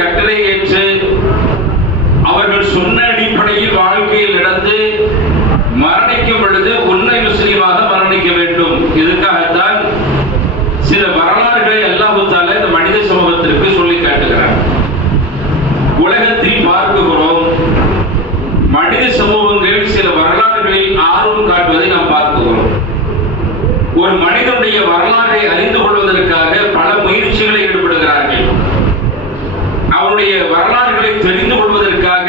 கட்டளை ஏற்று அவர்கள் சொன்ன அடிப்படையில் வாழ்க்கையில் நடந்து மரணிக்கும் பொழுது உண்மை முஸ்லீமாக மரணிக்க வேண்டும். இதுக்காகத்தான் சில வரலாறுகளை அல்லாஹ் தஆலா இந்த மனித சமூகத்திற்கு சொல்லி காட்டுகிறார். உலகத்தில் பார்க்கிறோம், மனித சமூகங்கள் சில வரலாறுகளில் ஆர்வம் காட்டுவதை நாம் பார்க்கிறோம். ஒரு மனிதனுடைய வரலாறை அறிந்து கொள்வதற்காக பல முயற்சிகளை ஈடுபடுகிறார்கள். அவருடைய வரலாறுகளை தெரிந்து கொள்வதற்காக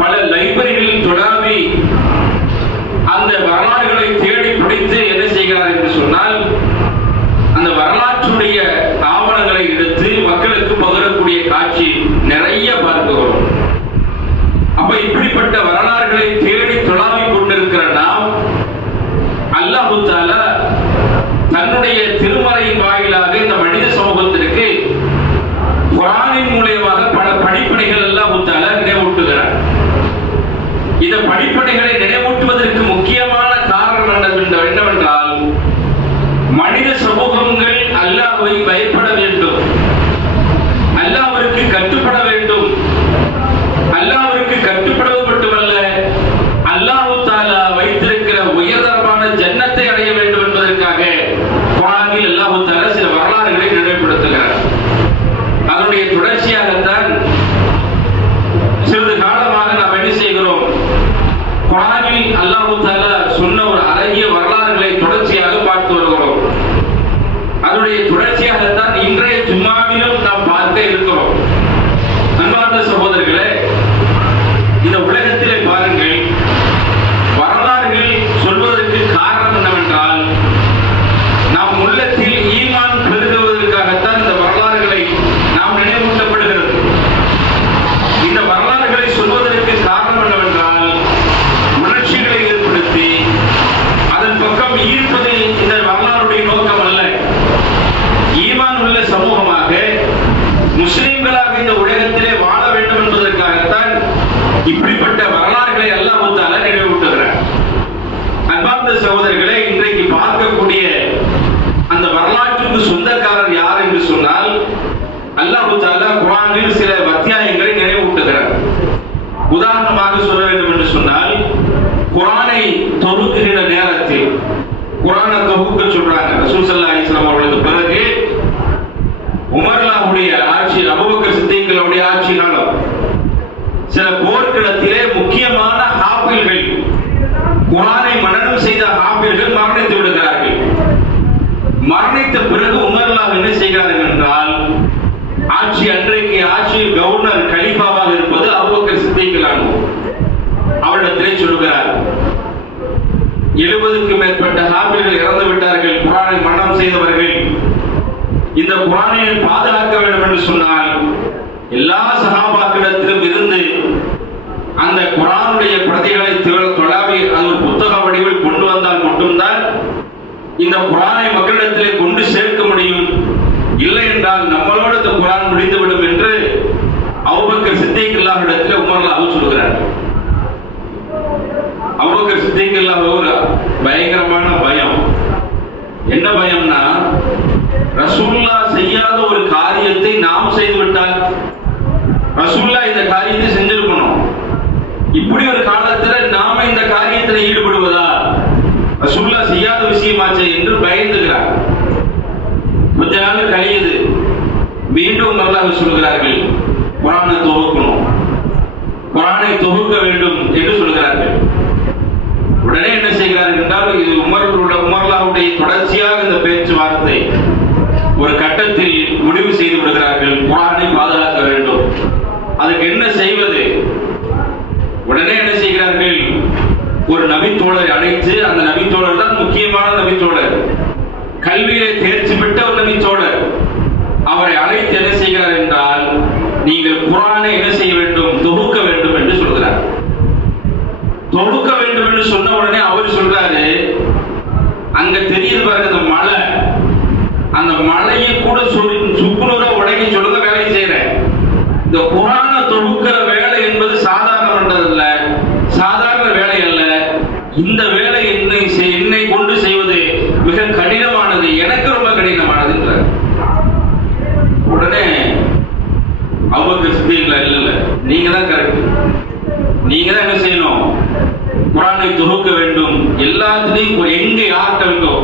பல லைப்ரரிகளில் தொடாவி அந்த வரலாறுகளை தேடி பிடித்து என்ன செய்கிறார் என்று சொன்னால், அந்த வரலாற்றுடைய ஆவணங்களை எடுத்து மக்களுக்கு பகிரக்கூடிய காட்சி நிறைய பார்க்கிறோம். அப்ப இப்படிப்பட்ட வரலாறுகளை தேடி தொடாவிக் கொண்டிருக்கிற நாம், அல்லாஹ் தஆலா தன்னுடைய திருமறையின் வாயிலாக இந்த மனித சமூகத்திற்கு குர்ஆனின் மூலமாக பல படிப்பனைகள் அல்லாஹ் தஆலா நினைவூட்டுகிறார். இந்த படிப்பனைகளை நினைவூட்டுவதற்கு முக்கியமான காரணம் என்னவென்றால், மனித சமூகங்கள் அல்லாஹ்வை பயப்பட வேண்டும், அல்லாஹ்விற்கு கட்டுப்பட வேண்டும். அல்லாஹ்விற்கு கட்டுப்படுவது மட்டுமல்ல, அல்லாஹ் தஆலா வைத்திருக்கிற உயர்தரமான ஜன்னத்தை அடைய வேண்டும் என்பதற்காக குர்ஆனில் அல்லாஹ் தஆலா சில வரலாறுகளை நினைவுபடுத்துகிறார். அதனுடைய தொடர்ச்சியாகத்தான் சிறிது காலமாக நாம் என்ன செய்கிறோம், குர்ஆனில் அல்லாஹ் தஆலா சொன்ன ஒரு அழகிய வரலாறுகளை தொடர்ச்சியாக பார்த்து வருகிறோம். அதனுடைய தொடர்ச்சியாகத்தான் இன்றைய ஜும்மாவிலும் நாம் பார்க்க இருக்கிறோம். அன்பார்ந்த சகோதரர்களே, இந்த உலகத்திலே பாருங்கள், வரலாறுகள் சொல்வதற்கு காரணம் என்னவென்றால், நாம் உள்ளத்தில் ஈமான் பெருகுவதற்காகத்தான் இந்த வரலாறுகளை நாம் நினைவூட்டப்படுகிறது. இந்த வரலாறுகளை சொல்வதற்கு காரணம் என்னவென்றால், உணர்ச்சிகளை ஏற்படுத்தி அதன் பக்கம் ஈர்ப்பது இந்த வரலாறுடைய நோக்கம் அல்ல. ஈமான் உள்ள சமூகமாக முஸ்லிம்களாக இந்த உலகத்திலே வாழ வேண்டும் என்பதற்காகத்தான் இப்படிப்பட்ட வரலாறுகளை அல்லாஹ் தஆலா நினைவூட்டுகிறார். அன்பார்ந்த சகோதரர்களே, இன்றைக்கு பார்க்கக்கூடிய அந்த வரலாற்றுக்கு சொந்தக்காரர் யார் என்று சொன்னால், அல்லாஹ் தஆலா குர்ஆனில் சில அத்தியாயங்களை நினைவூட்டுகிறார். உதாரணமாக சொல்ல வேண்டும் என்று சொன்னால், குர்ஆனை தொகுக்கிற நேரத்தில் குர்ஆனை தொகுக்க சொல்றாங்க. ரசூல் ஸல்லல்லாஹு அலைஹி வஸல்லம் அவர்களுக்கு பிறகு உமர்லாவுடைய ஆட்சி, அபூபக்கர் சித்திகளுடைய ஆட்சி காலம், சில போர்க்களத்திலே முக்கியமான ஹாஃபில்கள், குர்ஆனை மனனம் செய்த ஹாஃபில்கள் மரணித்து விடுகிறார்கள். மரணித்த பிறகு உமர்லாஹ் என்ன செய்கிறார்கள் என்றால், அன்றைக்கு ஆட்சியில் கவர்னர் கலீஃபாவாக இருப்பது அபூபக்கர் சித்திக் அவரிடத்திலே சொல்கிறார், 70க்கும் மேற்பட்ட ஹாஃபில்கள் இறந்து விட்டார்கள், குர்ஆனை மனனம் செய்தவர்கள். இந்த குர்ஆனை பாதுகாக்க வேண்டும் என்று சொன்னால், எல்லா சஹாபாக்களிடத்திலும் இருந்து அந்த குர்ஆனுடைய பிரதிகளை தொடாவி அது ஒரு புத்தக வடிவில் கொண்டு வந்தால் மட்டும்தான் இந்த குர்ஆனை மக்களிடத்திலே கொண்டு சேர்க்க முடியும். இல்லை என்றால் நம்மளோடு இந்த குர்ஆன் முடிந்துவிடும் என்று அபூபக்கர் சித்திக் இடத்திலே உமர்லாஹ் சொல்கிறார். அபூபக்கர் சித்திக் ஒரு பயங்கரமான பயம். என்ன பயம்னா, ரசூலுல்லாஹ் செய்யாத ஒரு காரியத்தை நாம் செய்துவிட்டால், ரசூலுல்லாஹ் இந்த காரியத்தை செஞ்சிருக்கணும், இப்படி ஒரு காலத்துல நாம இந்த காரியத்தில் ஈடுபடுவதா, ரசூலுல்லாஹ் செய்யாத விஷயமாச்சே என்று பயந்துகிறார். கொஞ்ச நாள் கழியுது, மீண்டும் அல்லாஹ் சொல்கிறார்கள், குர்ஆனை தொகுக்கணும், குர்ஆனை தொகுக்க வேண்டும் என்று சொல்கிறார்கள். உடனே என்ன செய்கிறார்கள் என்றால், இது உமர்லாவுடைய தொடர்ச்சியாக இந்த பேச்சுவார்த்தை ஒரு கட்டத்தில் முடிவு செய்து விடுகிறார்கள், குர்ஆனை பாதுகாக்க வேண்டும். அதுக்கு என்ன செய்வது? உடனே என்ன செய்கிறார்கள், ஒரு நபித்தோழரை அழைத்து, அந்த நபித்தோழர் தான் முக்கியமான நபித்தோழர், கல்வியிலே தேர்ச்சி பெற்ற ஒரு நபித்தோழர், அவரை அழைத்து என்ன செய்கிறார் என்றால், நீங்கள் குர்ஆனை என்ன செய்ய வேண்டும், தொகுக்க வேண்டும் என்று சொல்கிறார். தொகுக்க வேண்டும் என்று சொன்ன உடனே அவர் சொல்றாரு, அங்க தெரியுது பாருங்க அந்த மலை, அந்த மலையை கூட சுக்குநூறா உடைக்கி சொல்லுங்க, வேலையை செய்யறேன். இந்த குர்ஆனை தொகுக்கிற வேலை என்பது சாதாரண வேலை அல்ல. இந்த வேலை என்னை குர்ஆனை தொகுக்க வேண்டும். எல்லாத்திலையும் எங்க யார்கிட்ட இருக்கோ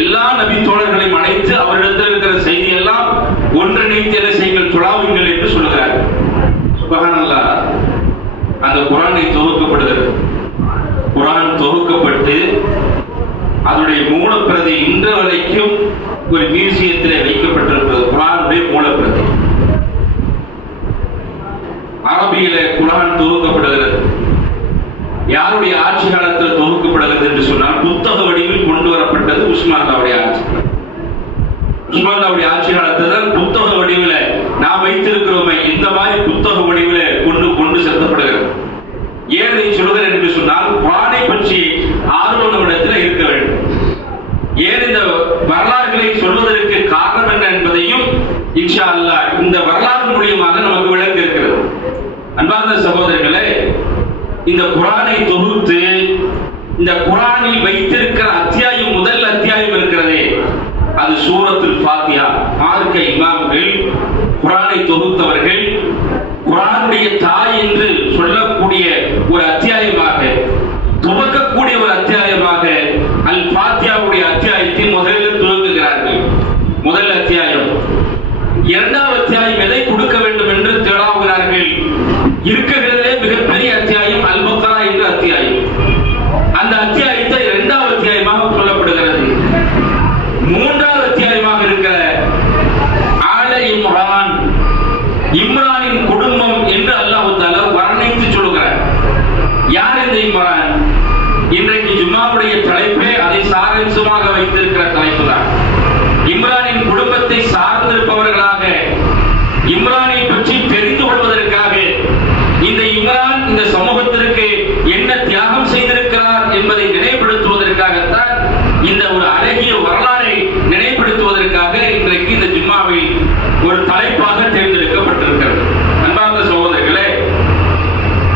எல்லா நபி தோழர்களையும் அழைத்து அவரிடத்தில் இருக்கிற செய்தி எல்லாம் ஒன்றிணைத்து என்ன செய்யுங்கள், துளாவுங்கள் என்று சொல்லுகிறார். சுப்ஹானல்லாஹ். அந்த குர்ஆனை தொகுக்கப்படுகிறது. குர்ஆன் தொகுக்கப்பட்டு அதனுடைய மூலப்பிரதி இன்று வரைக்கும் ஒரு மியூசியத்திலே வைக்கப்பட்டிருக்கிறது. குர்ஆனுடைய மூலப்பிரதி அரபியிலே குர்ஆன் தொகுக்கப்படுகிறது. யாருடைய ஆட்சி காலத்தில் தொகுக்கப்படுகிறது என்று சொன்னால் புத்தக வடிவில் கொண்டு வரப்பட்டது உஸ்மானுடைய ஆட்சி. உஸ்மானுடைய ஆட்சி காலத்தில் தான் புத்தக வடிவில் நாம் வைத்திருக்கிறோமே இந்த மாதிரி புத்தக வடிவில் கொண்டு செலுத்தப்படுகிறது. ஏன் இதை சொல்கிறேன் என்று சொன்னால் குர்ஆனை பற்றி ஆர்வம் நம்மிடத்தில் இருக்க வேண்டும். ஏன் இந்த வரலாறுகளை சொல்வதற்கு காரணம் என்ன என்பதையும் இன்ஷா அல்லாஹ் இந்த வரலாறு மூலியமாக நமக்கு விளக்க இருக்கிறது. அன்பார்ந்த சகோதரர்களே, இந்த குர்ஆனை தொகுத்து இந்த குர்ஆனில் வைத்திருக்கிற அத்தியாயம், முதல் அத்தியாயம் இருக்கிறதே அது சூரத்துல் ஃபாத்திஹா. மார்க்க இமாம்கள், குர்ஆனை தொகுத்தவர்கள் குர்ஆனுடைய தாய் என்று சொல்லக்கூடிய ஒரு அத்தியாயமாக, துவக்கக்கூடிய ஒரு அத்தியாயமாக அல் ஃபாத்திஹாவுடைய அத்தியாயத்தை முதலில் துவங்குகிறார்கள். முதல் அத்தியாயம். இரண்டாவது அத்தியாயம் எதை கொடுக்க வேண்டும் என்று தேடாவுகிறார்கள். இருக்கிறதிலே மிகப்பெரிய அத்தியாயம் அல் பக்ரா என்ற அத்தியாயம். அந்த அத்தியாயத்தை இரண்டாவது அத்தியாயமாக சொல்லப்படுகிறது. மூன்றாவது அத்தியாயமாக இருக்கிற ஆல இம்ரான், இம்ரானின் குடும்பம் என்று அல்லாஹ் தஆலா வர்ணித்து சொல்கிறார். யார் இந்த இம்ரான்? இன்றைக்கு ஜும்மாவுடைய தலைப்பே அதை சாரம்சமாக வைத்திருக்கிற தலைப்பு தான். இம்ரானின் குடும்பத்தை சார்ந்திருப்பவர்களாக, இம்ரானை பற்றி தெரிந்து கொள்வதற்காக, இந்த இம்ரான் இந்த சமூகத்திற்கு என்ன தியாகம் செய்திருக்கிறார் என்பதை நினைவுபடுத்துவதற்காகத்தான், இந்த ஒரு அழகிய வரலாறை நினைவுபடுத்துவதற்காக இன்றைக்கு இந்த ஜும்மாவில் ஒரு தலைப்பாக தேர்ந்தெடுக்கப்பட்டிருக்கிறது. அன்பார்ந்த சகோதரர்களே,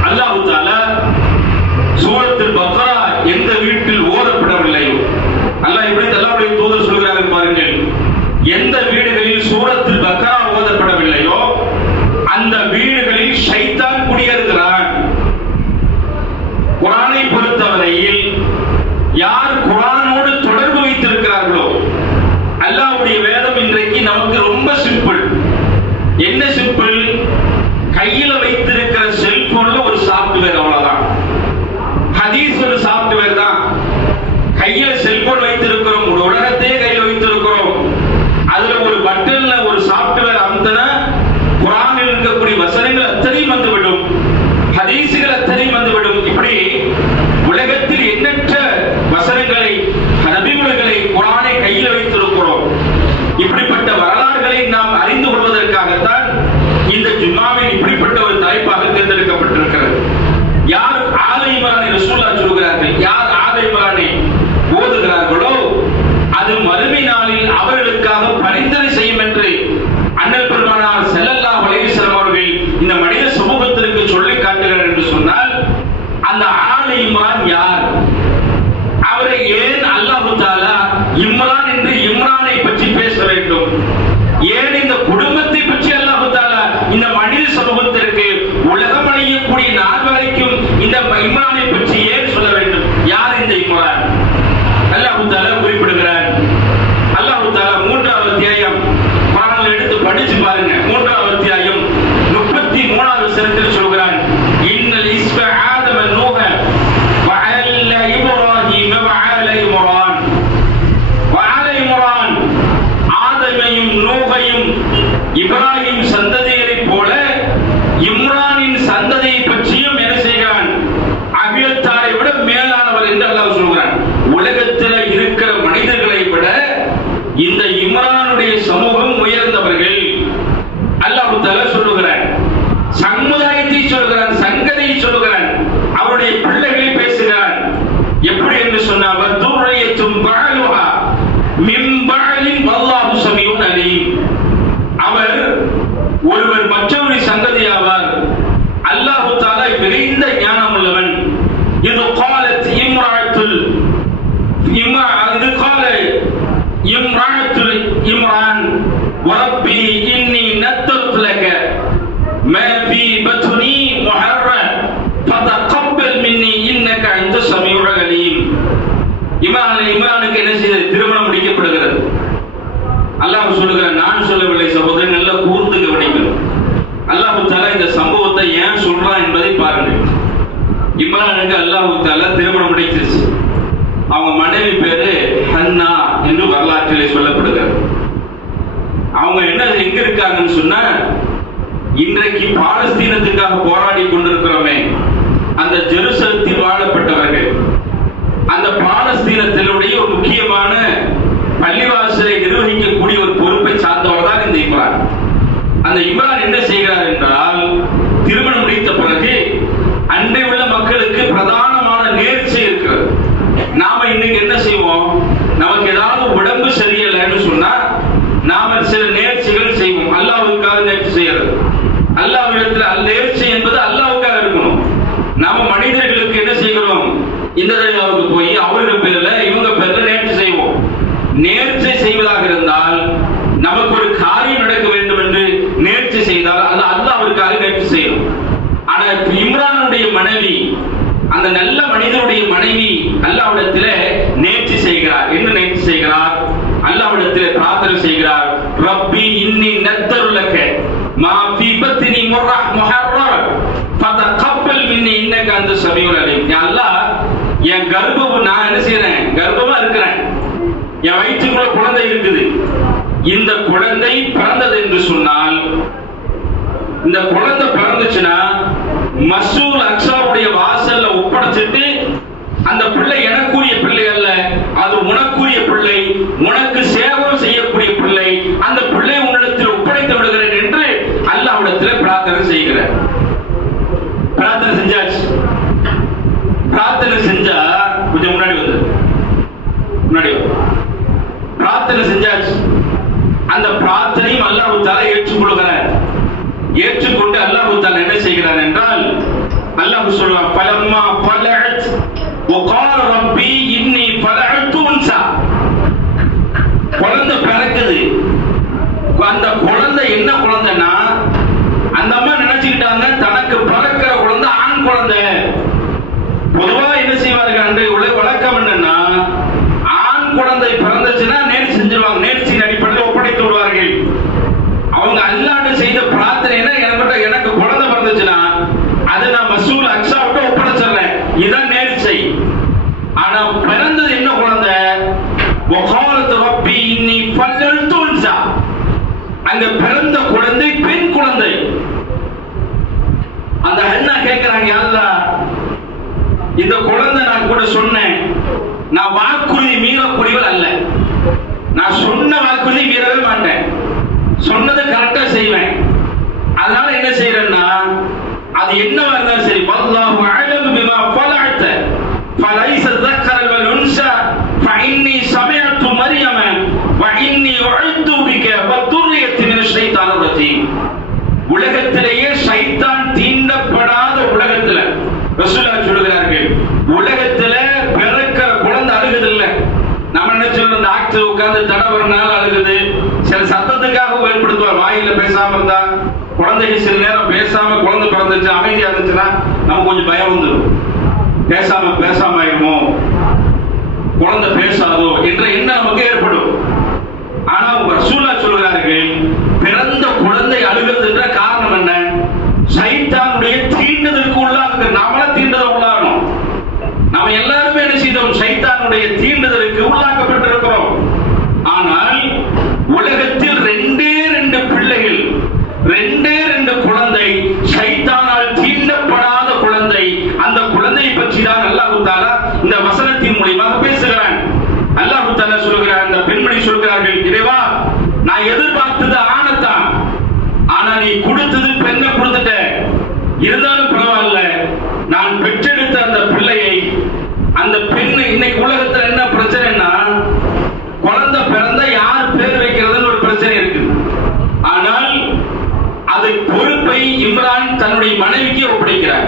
அல்லாஹ் தஆலா சூரத்துல் பக்ரா எந்த வீட்டில் ஓதப்படவில்லையோ, அல்லாஹ் இப்படி அல்லாஹ்வுடைய தூதர் சொல்கிறார்கள் பாருங்கள், எந்த வீடுகளில் சூரத்துல் பக்ரா ஓதப்படவில்லையோ அந்த வீடுகளில் ஷைத்தான் குடியேறுகிறான். குர்ஆனை பொறுத்தவரையில் யார் குர்ஆனோடு தொடர்பு வைத்திருக்கிறார்களோ, அல்லாஹ்வுடைய வேதம் இன்றைக்கு நமக்கு ரொம்ப சிம்பிள். என்ன சிம்பிள்? கையில வைத்திருக்கிற செல்போன்ல ஒரு சாப்ட்வேர், அவ்வளவுதான். ஹதீஸ் ஒரு சாப்ட்வேர் தான். கையில செல்போன் வைத்திருக்கிறோம், ஒரு உலகத்தையே கையில் வைத்திருக்கிறோம். அதுல ஒரு பட்டன்ல ஒரு சாப்ட்வேர் அமுத்தினா குர்ஆனில் இருக்கக்கூடிய வசனங்கள் அத்தனையும் வந்துவிடும், ஹதீஸ்கள் அத்தனையும் வந்துவிடும். இப்படி உலகத்தில் எண்ணற்ற வசனங்களை, நபிமொழிகளை, குர்ஆனை கையில் வைத்திருக்கிறோம். இப்படிப்பட்ட வரலாறுகளை நாம் அறிந்து கொள்வதற்காகத்தான் இந்த ஜும்மாவில் இப்படிப்பட்ட ஒரு தலைப்பாக தேர்ந்தெடுக்கப்பட்டிருக்கிறது. யார் ஆல இம்ரானை ரசூலுல்லாஹ் சொல்கிறார்கள், யார் ஆல இம்ரானை ஓதுகிறார்களோ அது மறுமை நாளில் அவர்களுக்காக பரிந்துரை செய்யும் என்று அண்ணல் பெருமானார் ஸல்லல்லாஹு அலைஹி வஸல்லம் அவர்கள் இந்த மனித சமூகத்திற்கு சொல்லி காட்டுகிறார் என்று சொன்னால், அந்த ஆல இம்ரான் யார்? அவரை ஏன் அல்லாஹ் தஆலா இம்ரான் என்று இம்ரானை பற்றி பேச வேண்டும்? ஏன் இந்த குடும்பத்தை பற்றி அல்லாஹ் தஆலா இந்த மனித சமூகத்திற்கு உலகம் அழியக்கூடிய நாள் வரைக்கும் இந்த இம்ரானை பற்றி ஏன் சொல்ல வேண்டும்? யார் இந்த இம்ரான்? அல்லாஹ் தஆலா குறிப்பிடுகிறார். அல்லாஹ் தஆலா மூன்றாவது அத்தியாயம் குர்ஆனில் எடுத்து படிச்சு பாருங்க. மூன்றாவது அத்தியாயம் 33வது வசனத்தில் சொல்கிறான், இன்னல் இஸ்ம ஆதம நூஹ வஅல இப்ராஹீம வஅல இம்ரான். வஅல இம்ரான், ஆதமையும் நூஹையும் இப்ராஹிம் சந்ததியரை போல இம்ரானின் சந்ததியை பற்றியும் என்ன செய்கிறான்? அகிலத்தாரை விட மேலானவர் என்று அல்லாஹ் சொல்கிறான். உலகத்தில் இருக்கிற மனிதர்களை விட இந்த இம்ரானுடைய சமூகம் உயர்ந்தவர்கள். அல்லாஹ் தஆலா சொல்லுகிறான், சமுதாயத்தை சொல்கிறான், சங்கதியை சொல்லுகிறான், அவருடைய பிள்ளைகளை பேசுகிறான். எப்படி என்று சொன்னால், வதுர்ரியத்தும் பஅலுஹா மின் பஅலின் வல்லாஹு ஸமீஉன் அலீம். அவர் ஒருவர் மற்றவருடைய சங்கதி ஆவார். அல்லாஹ் தஆலா விரைந்த ஞானம் உள்ளவன். இது قالت இம்ராத்துல் இம்ரான் வரப்பி இன்னி நத்தர்து லக மா ஃபீ பத்னி முஹர்ரம் ஃபதகப்பல் மின்னி இன்னக அன்த இஸ்ராயல் எங்க இருக்காங்கன்னு சொன்னா, இன்றைக்கு பாலஸ்தீனத்துக்காக போராடி கொண்டிருக்கிறோமே அந்த ஜெருசலத்தில் வாழப்பட்டவர்கள், அந்த பாலஸ்தீனத்தினுடைய ஒரு முக்கியமான பள்ளிவாசலை நிர்வகிக்கக்கூடிய ஒரு பொறுப்பை சார்ந்தவர் தான் இந்த இம்ரான். அந்த இம்ரான் என்ன செய்கிறார் என்றால், திருமணம் முடித்த பிறகு அண்டை உள்ள மக்களுக்கு பிரதானமான நேர்ச்சி இருக்கிறது. நாம இன்னைக்கு என்ன செய்வோம், நமக்கு ஏதாவது உடம்பு சரியில்லைன்னு சொன்னா நாம சில நேர்ச்சிகள் செய்வோம். அல்லாஹ்வுக்காக நேர்ச்சி செய்யறது, அல்லாஹ்விடத்தில் நேர்ச்சி என்பது அல்லாஹ்வுக்காக இருக்கணும். நாம மனிதர்களுக்கு என்ன செய்கிறோம், இந்த தர்காவுக்கு போய் அவருடைய பேர்ல இவங்க பேர்ல நேர்ச்சி செய்வோம். நேர்ச்சி செய்வதாக இருந்தால் நமக்கு ஒரு காரியம் நடக்க வேண்டும் என்று நேர்ச்சி செய்தால் அது அல்லாஹ்வுக்காக நேர்ச்சி செய்யும். ஆனா இம்ரானுடைய மனைவி, அந்த நல்ல மனிதனுடைய மனைவி அல்லாஹ்விடத்தில் நேர்ச்சி செய்கிறார். என்ன நேர்ச்சி செய்கிறார், அல்லாஹ்விடத்தில் பிரார்த்தனை செய்கிறார். ரப்பி இன்னி நத்தருலக மா ஃபீ பத்னி முஹர்ரர் ஃபதகப்பல் மின்னி இன்னக அன்த ஸமீஉல் அலீம். யா அல்லாஹ், என் கர்ப்பம் நான் என்ன செய்றேன், கர்ப்பமா இருக்கிறேன், என் வயிற்றுக்குள்ள குழந்தை இருக்குது. இந்த குழந்தை பிறந்தது என்று சொன்னால், இந்த குழந்தை பிறந்துச்சுன்னா மஸ்ஜிதுல் அக்ஸாவுடைய வாசல்ல ஒப்படைச்சிட்டு, அந்த பிள்ளை எனக்குரிய பிள்ளை அல்ல, அது உனக்குரிய பிள்ளை, உனக்கு சேவை செய்யக்கூடிய பிள்ளை, அந்த பிள்ளை உன்னிடத்தில் ஒப்படைத்து விடுகிறேன் என்று அல்லாஹ்விடத்தில் பிரார்த்தனை செய்கிறார். பிரார்த்தனை செஞ்சாச்சு. பிரார்த்தனை செஞ்சா கொஞ்சம் முன்னாடி பிரார்த்தனை செஞ்சாச்சு. அந்த பிரார்த்தனையும் அல்லாஹ் தஆலா ஏற்றுக்கொள்கிறார். ஏற்றுக்கொண்டு அல்லாஹ் தஆலா என்ன செய்கிறார் என்றால், அல்லாஹ் சொல்றான், ஃபலம்மா ஃபலஅத் வகால ரப்பி இன்னி ஃபலஅத்து உன்சா. குழந்தை பிறக்குது. அந்த குழந்தை என்ன குழந்தைன்னா, அந்த அம்மா நினைச்சுக்கிட்டாங்க தனக்கு பிறக்கிற குழந்தை ஆண் குழந்தை. பொதுவா என்ன செய்வார்கள், அன்றைய வழக்கம் என்னன்னா, ஆண் குழந்தை பிறந்துச்சுன்னா நேர்ச்சி செஞ்சிருவாங்க, நேர்ச்சியின் அடிப்படையில் ஒப்படைத்து விடுவார்கள். அவங்க அல்லாஹ்ட்ட செய்த பிரார்த்தனை எனக்கு குழந்தை பிறந்துச்சுன்னா அதை நான் மஸ்ஜிதுல் அக்ஸாவுக்கு ஒப்படைச்சிடுறேன், இதான் நேர்ச்சை. ஆனா பிறந்தது என்ன குழந்தை, வகாலத் ரப்பி இன்னி ஃபலஅத்து உன்சா. அங்க பிறந்த குழந்தை பெண் குழந்தை. அந்த அண்ணா கேட்கிறாங்க, யா அல்லாஹ், இந்த குழந்தை நான் கூட சொன்னேன், நான் வாக்குறுதி மீறக்கூடியவர் அல்ல, நான் சொன்ன வாக்குறுதி மீறவே மாட்டேன், சொன்னதை கரெக்டா செய்வேன். அதனால என்ன செய்யறேன்னா, அது என்னவா இருந்தாலும் சரி, வல்லாஹு அஅலமு பிமா ஃபலஅத ஃபலைஸ ذكر والانثى فاني سمعت مريم واني اعذ بك وذريتي من الشيطان الرجيم. உலகத்திலேயே ஷைத்தான் தீண்டப்படாத உலகத்துல ரசூலுல்லாஹ் சொல்கிறார்கள், உலகத்துல பிறக்கிற குழந்தை அழுகுது இல்ல. நம்ம நினைச்சோம் இந்த ஆக்டர் உட்கார்ந்து தடவறனால அழுகுது, சில சத்தத்துக்காக ஏற்படுத்துவார். வாயில பேசாம இருந்தா குழந்தைக்கு சில நேரம் பேசாம குழந்தை பிறந்துச்சு அமைதியா இருந்துச்சுன்னா நமக்கு கொஞ்சம் பயம் வந்துடும். பேசாம ஆயிருமோ, குழந்தை பேசாதோ என்ற எண்ணம் நமக்கு ஏற்படும். ஆனா ரசூலுல்லாஹ் சொல்கிறார்கள், பிறந்த குழந்தை அழுகிறது என்ற காரணம் என்ன, சைத்தானுடைய தீண்டுதலுக்கு உள்ளாக நாமள தீண்டுதல் உள்ளாகணும். நாம எல்லாருமே என்ன செய்தோம், சைத்தானுடைய தீண்டுதலுக்கு உள்ளாக்கப்பட்டிருக்கிறோம். ஆனால் உலகத்தில் ரெண்டே பிள்ளைகள், ரெண்டு குழந்தை சைத்தானால் தீண்டப்படாத குழந்தை. அந்த குழந்தையை பற்றி தான் அல்லாஹ் தஆலா இந்த வசனத்தின் மூலமாக பேசுகிறான். அல்லாஹ் தஆலா சொல்கிறார், அந்த பெண்மணி சொல்கிறார்கள், இறைவா, நான் எதிர்பார்த்தது ஆணத்தான், ஆனா நீ கொடுத்தது பெண்ணை கொடுத்துட்ட, இருந்தாலும் பரவாயில்ல, நான் பெற்றெடுத்த அந்த பிள்ளையை, அந்த பெண்ணு, இன்னைக்கு உலகத்துல என்ன பிரச்சனைன்னா, குழந்தை பிறந்த யார் பேர் வைக்கிறதுன்னு ஒரு பிரச்சனை இருக்கு. ஆனால் அதை பொறுப்பை இம்ரான் தன்னுடைய மனைவிக்கு ஒப்படைக்கிறார்.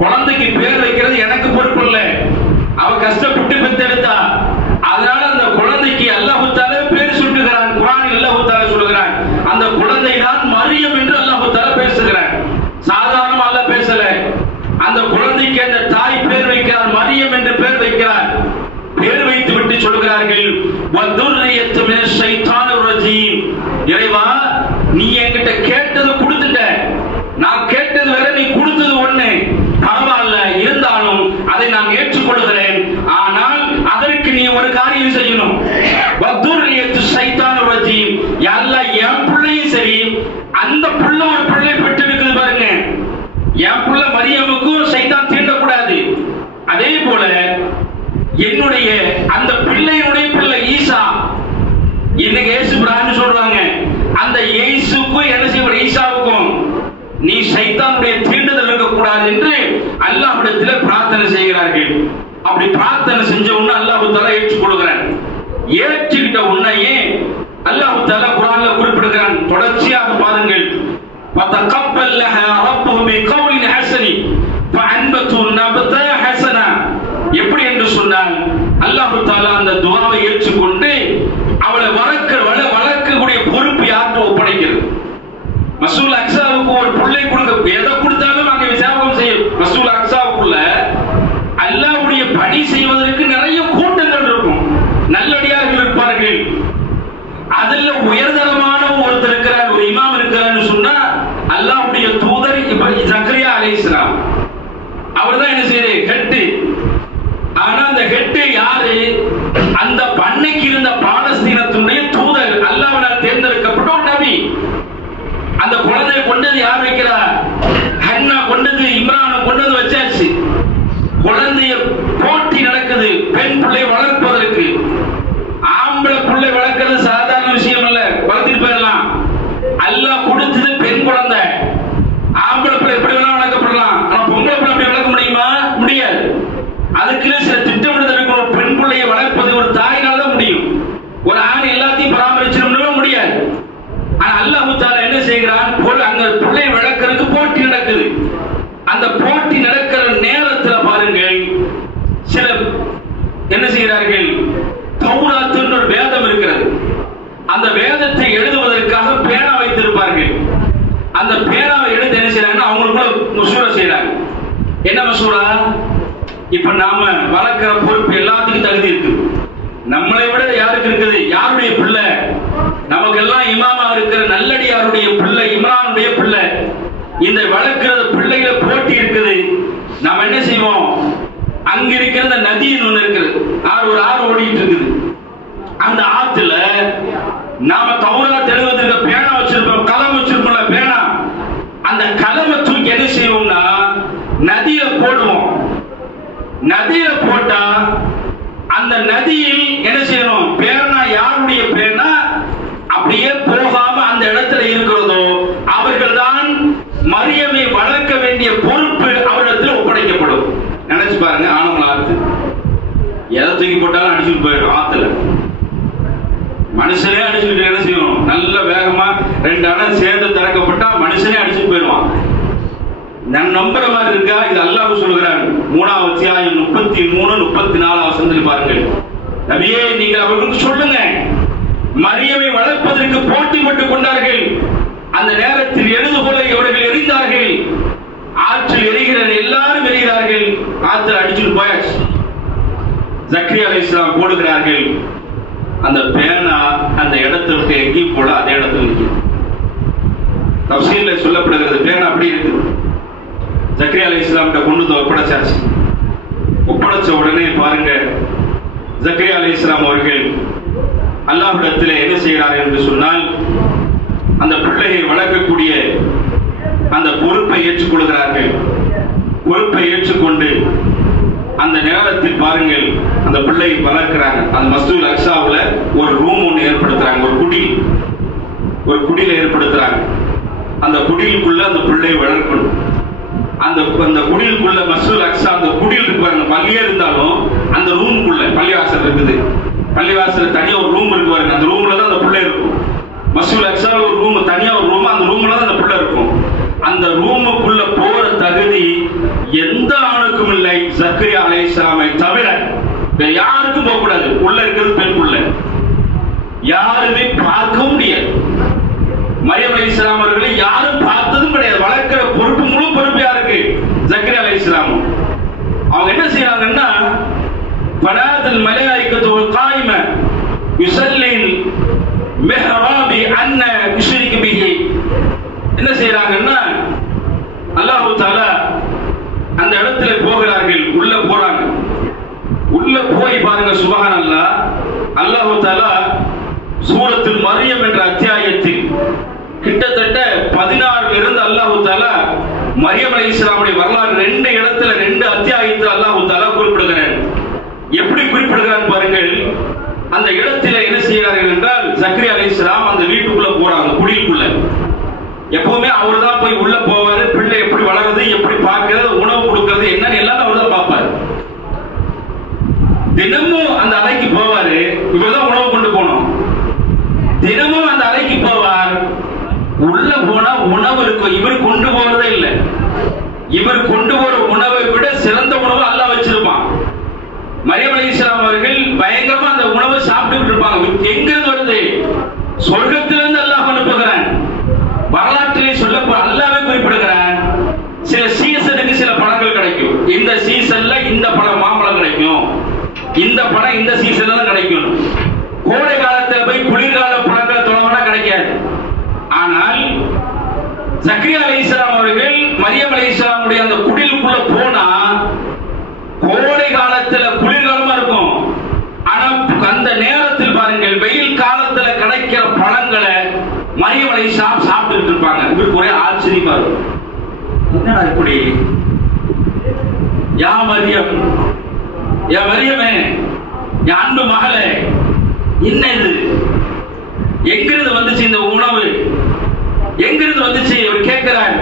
குழந்தைக்கு பேர் வைக்கிறது எனக்கு பொறுப்பு இல்லை, அவ கஷ்டப்பட்டு பெற்றெடுத்தா, அதனால அந்த குழந்தைக்கு அல்லாஹ் தஆலா பேர் சூட்டுகிறான். குர்ஆனில் அல்லாஹ் தஆலா சொல்கிறான், அந்த குழந்தை தான் மரியம் என்று அல்லாஹ் தஆலா பேசுகிறான். சாதாரணமா அல்லாஹ் பேசல, அந்த குழந்தைக்கு அந்த தாய் பேர் வைக்கிறார், மரியம் என்று பேர் வைக்கிறார். பேர் வைத்து விட்டு சொல்கிறார்கள், வதுர்ரியத்து மினஷ் ஷைத்தானிர் ரஜீம். இறைவா, நீ என்கிட்ட கேட்டது கொடுத்துட்ட, நான் கேட்டது வேற, நீ கொடுத்தது ஒண்ணு, பரவாயில்ல, இருந்தாலும் அதை நான் ஏற்றுக்கொள்கிறேன். ஆனால் சரி, அந்த புள்ள ஒரு பிள்ளை பெற்று இருக்குது பாருங்க. என் புள்ள மரியமுக்கும் சைத்தான் தீண்டக்கூடாது. அதே போல என்னுடைய அந்த பிள்ளையினுடைய பிள்ளை ஈசா, இன்னைக்கு இயேசு பிரான்னு சொல்றாங்க, அந்த இயேசுக்கும் என்ன செய்ய ஈசாவுக்கும் நீ சைத்தானுடைய தீண்டுதல் இருக்கக்கூடாது என்று அல்லாஹ்விடத்தில் பிரார்த்தனை செய்கிறார்கள். அப்படி பிரார்த்தனை செஞ்ச உடனே அல்லாஹ் தஆலா ஏற்றுக்கொள்கிறான். ஏற்றுக்கிட்ட உடனே அல்லாஹ் தஆலா குர்ஆன்ல குறிப்பிடுகிறான். தொடர்ச்சியாக பாருங்கள். ஃபதகப்பல்லஹா ரப்புஹு பிகௌலின் ஹஸனி ஃபஅன்பது நபதா ஹஸனா. எப்படி என்று சொன்னால் அல்லாஹ் தஆலா அந்த துஆவை ஏற்றுக்கொண்டு அவளை வளர்க்கக்கூடிய பொறுப்பு யார்கிட்ட ஒப்படைக்கிறது? மஸ்ஜிதுல் அக்ஸாவுக்கு ஒரு பிள்ளை கொடுக்க, எதை கொடுத்தாலும் அங்கே விசாபம் செய்யும். மஸ்ஜிதுல் அக்ஸாவுக்குள்ள அல்லாஹ்வுடைய பணி செய்வதற்கு நிறைய கூட்டங்கள் இருக்கும், நல்லடியார்கள் இருப்பார்கள். அதுல உயர்தரமான ஒருத்தர் இருக்கிறார், ஒரு இமாம் இருக்கிறார்னு சொன்னா அல்லாஹ்வுடைய தூதர் இப்ப ஜக்கரியா அலைஹிஸ்ஸலாம், அவர்தான் என்ன செய்யறது ஹெட். ஆனா அந்த ஹெட் யாரு? அந்த பண்ணைக்கு இருந்த பாலஸ்தீனத்துடைய தூதர், அல்லாஹ்வால் தேர்ந்தெடுக்கப்பட்ட ஒரு நபி. அந்த குழந்தையை கொண்டது யார் வைக்கிறார்? ஹன்னா கொண்டது, இம்ரான் கொண்டது வச்சாச்சு. குழந்தைய போட்டி நடக்குது பெண் பிள்ளை வளர்ப்பதற்கு. ஆம்பளை பிள்ளை வளர்க்கிறது சாதாரண விஷயம் அல்ல, வளர்த்துட்டு போயிடலாம். அல்லாஹ் கொடுத்தது பெண் குழந்தை. ஆம்பளை பிள்ளை எப்படி வேணா வளர்க்கப்படலாம், ஆனா பொம்பளை பிள்ளை அப்படி வளர்க்க முடியுமா? முடியாது. அதுக்குன்னு சில திட்டமிடுதல் இருக்கும். பெண் பிள்ளையை வளர்ப்பது ஒரு தாயினால தான் முடியும். ஒரு ஆண் எல்லாத்தையும் பராமரிச்சிட முடியாது. ஆனா அல்லாஹ் தஆலா என்ன செய்கிறான்? அந்த பிள்ளை வளர்க்கறதுக்கு போட்டி நடக்குது. அந்த போட்டி நடக்கிற நேரத்தில் பாருங்கள், சில என்ன செய்கிறார்கள்? தௌராத் என்ற ஒரு வேதம் இருக்கிறது. அந்த வேதத்தை எழுதுவதற்காக பேனா வைத்திருப்பார்கள். அந்த பேனாவை எடுத்து என்ன செய்யறாங்கன்னா அவங்களுக்குள்ள மசூரா செய்யறாங்க. என்ன மசூரா? இப்ப நாம வளர்க்கிற பொறுப்பு எல்லாத்துக்கும் தகுதி இருக்கு. நம்மளை விட யாருக்கு இருக்குது? யாருடைய பிள்ளை? நமக்கு எல்லாம் இமாமா இருக்கிற நல்லடியாருடைய பிள்ளை, இம்ரானுடைய பிள்ளை. இந்த வளர்க்கிறது பிள்ளைகளை போட்டி இருக்குது. நாம என்ன செய்வோம்? அங்க இருக்கிற நதியின் ஒண்ணு இருக்குது, ஒரு ஆறு ஓடிட்டு இருக்குது. அந்த ஆத்துல நாம தௌராத் எழுதுவதற்கு பேனா வச்சிருப்போம், கலம் வச்சிருப்போம்ல பேனா. அந்த கலமை தூக்கி என்ன செய்வோம்னா நதியில போடுவோம். நதியில போட்டா அந்த நதியில் என்ன செய்யணும்? பேனா யாருடைய பேனா அப்படியே போகாம அந்த இடத்துல இருக்கிறதோ அவர்கள் தான் மரியமை வளர்க்க வேண்டிய பொறுப்பு அவரிடத்தில் ஒப்படைக்கப்படும். நினைச்சு பாருங்க, ஆனமல ஆத்து எதை தூக்கி போட்டாலும் அடிச்சுட்டு போயிடும். ஆத்துல மனுஷனே அடிச்சுட்டு என்ன செய்யணும்? நல்ல வேகமா 2 அணை சேர்ந்து திறக்கப்பட்டா மனுஷனே அடிச்சுட்டு போயிடுவான். நான் நம்புற மாதிரி இருக்கா? இது அல்லாஹ் சொல்கிறான். 3ஆம் அத்தியாயம் 33, 34 வசனத்தில் பாருங்கள். நபியே, நீங்கள் அவர்களுக்கு சொல்லுங்க, மரியமை வளர்ப்பதற்கு போட்டி போட்டுக் கொண்டார்கள். அந்த நேரத்தில் எழுதுகோலை இவர்கள் எறிந்தார்கள். ஆற்றில் எரிகிற எல்லாரும் எரிகிறார்கள். ஆற்றில் அடிச்சுட்டு போயாச்சு. ஜக்கரியா அலைஹிஸ்ஸலாம் போடுகிறார்கள். அந்த பேனா அந்த இடத்தை விட்டு எங்கேயும் போல அதே இடத்துல நிற்கும். தஃசீர்ல சொல்லப்படுகிறது, பேனா அப்படி இருக்கு. ஜக்கரியா அலைஹிஸ்ஸலாம் கொண்டு ஒப்படைச்சாச்சு. ஒப்படைச்ச உடனே பாருங்க, ஜக்கரியா அலைஹிஸ்ஸலாம் அவர்கள் அல்லாஹ்விடத்தில் என்ன செய்கிறார்கள் என்று சொன்னால், அந்த பிள்ளையை வளர்க்கக்கூடிய அந்த பொறுப்பை ஏற்றுக்கொள்கிறார்கள். பொறுப்பை ஏற்றுக்கொண்டு அந்த நேரத்தில் பாருங்கள், அந்த பிள்ளையை வளர்க்கிறாங்க. அந்த மஸ்ஜிதுல் அக்ஸாவுல ஒரு ரூம் ஒன்று ஏற்படுத்துறாங்க, ஒரு குடியில ஏற்படுத்துறாங்க. அந்த குடிலுக்குள்ள அந்த பிள்ளையை வளர்க்கணும். அந்த குடிலுக்குள்ள மஸ்ஜிதுல் அக்ஸா, அந்த குடில் இருக்கு பாருங்க, பள்ளியே இருந்தாலும் அந்த ரூமுக்குள்ள பள்ளிவாசல் இருக்குது. பள்ளிவாசல் தனியா ஒரு ரூம் இருக்கு பாருங்க, அந்த ரூம்ல தான் அந்த பிள்ளை இருக்கும். மஸ்ஜிதுல் அக்ஸால ஒரு ரூம், தனியா ஒரு ரூம், அந்த ரூம்ல தான் அந்த பிள்ளை இருக்கும். அந்த ரூமுக்குள்ள போற தகுதி எந்த ஆணுக்கும் இல்லை, ஜக்கரியா அலைஹிஸ்ஸலாமை தவிர வேற யாருக்கும் போக கூடாது. உள்ள இருக்கிறது பெண் பிள்ளை, யாருமே பார்க்கவும் முடியாது. மரியம் அலைஹிஸ்ஸலாம் அவர்களை யாரும் பார்த்ததும் கிடையாது. வளர்க்கிற பொறுப்பு, முழு பொறுப்பு யாருக்கு? ஜக்கரியா அலைஹிஸ்ஸலாம். அவங்க என்ன செய்யறாங்கன்னா, ஃபனாதல் மலாயிகத்து காயிம யுஸல்லில் மிஹ்ராபி அன்ன யுஷ்ரிகு பிஹி. என்ன செய்யறாங்கன்னா, அல்லாஹ் தஆலா அந்த இடத்துல போகிறார்கள், உள்ள போறாங்க. உள்ள போய் பாருங்க, சுப்ஹானல்லாஹ், அல்லாஹ் தஆலா சூரத்துல் மர்யம் என்ற அத்தியாயத்தில் மரியம் அலைஹிஸ்ஸலாமுடைய வரலாறு 2 இடத்துல 2 அத்தியாயத்தில் அல்லாஹ் தஆலா குறிப்பிடுகிறார். எப்படி குறிப்பிடுகிறார் பாருங்கள். அந்த இடத்துல என்ன செய்கிறார்கள் என்றால், ஜக்கரியா அலைஹிஸ்ஸலாம் அந்த வீட்டுக்குள்ள போறாங்க, குடிலுக்குள்ள. எப்பவுமே அவர் தான் போய் உள்ள போவாரு. பிள்ளை எப்படி வளருது, எப்படி பார்க்கிறது, உணவு கொடுக்கிறது என்னன்னு எல்லாம் அவர் தான் பார்ப்பாரு. தினமும் அந்த அறைக்கு போவாரு. இவர் தான் உணவு கொண்டு போகணும். தினமும் அந்த அறைக்கு போவார். உள்ள போனா உணவு இருக்கும். இவர் கொண்டு போறதே இல்லை. இவர் கொண்டு போற உணவை விட சிறந்த உணவு அல்லாஹ் வச்சிருப்பான். மரியம் அலைஹிஸ்ஸலாம் அவர்கள் பயங்கரமா அந்த உணவை சாப்பிட்டு இருப்பாங்க. எங்கிருந்து வருது? சொர்க்கத்திலிருந்து அல்லாஹ் அனுப்புகிறான். வரலாற்றிலே சொல்லப்போ அல்லாஹ்வே குறிப்பிடுகிறான். சில சீசனுக்கு சில பழங்கள் கிடைக்கும். இந்த சீசன்ல இந்த பழம் மாம்பழம் கிடைக்கும். இந்த பழம் இந்த சீசன்ல தான் கிடைக்கும். கோடை காலத்துல போய் குளிர்கால பழங்கள் தொடங்கினா கிடைக்காது. ஆனால் ஜக்கரியா அலைஹிஸ்ஸலாம் அவர்கள் மரியம் அலைஹிஸ்ஸலாமுடைய அந்த குடிலுக்குள்ள போனா கோடை காலத்துல குளிர்காலமா இருக்கும். ஆனா அந்த நேரத்தில் பாருங்கள், வெயில் காலத்துல கிடைக்கிற பழங்களை மரியம் அலைஹிஸ்ஸலாம் சாப்பிட்டு இருப்பாங்க. இவருக்கு ஒரே ஆச்சரியமா இருக்கும். என்னடா இப்படி? யா மரியம், யா மரியமே, என் அன்பு மகளே, என்ன இது? எங்கிருந்து வந்துச்சு இந்த உணவு? எங்கிருந்து வந்துச்சு? அவர் கேட்கிறார்.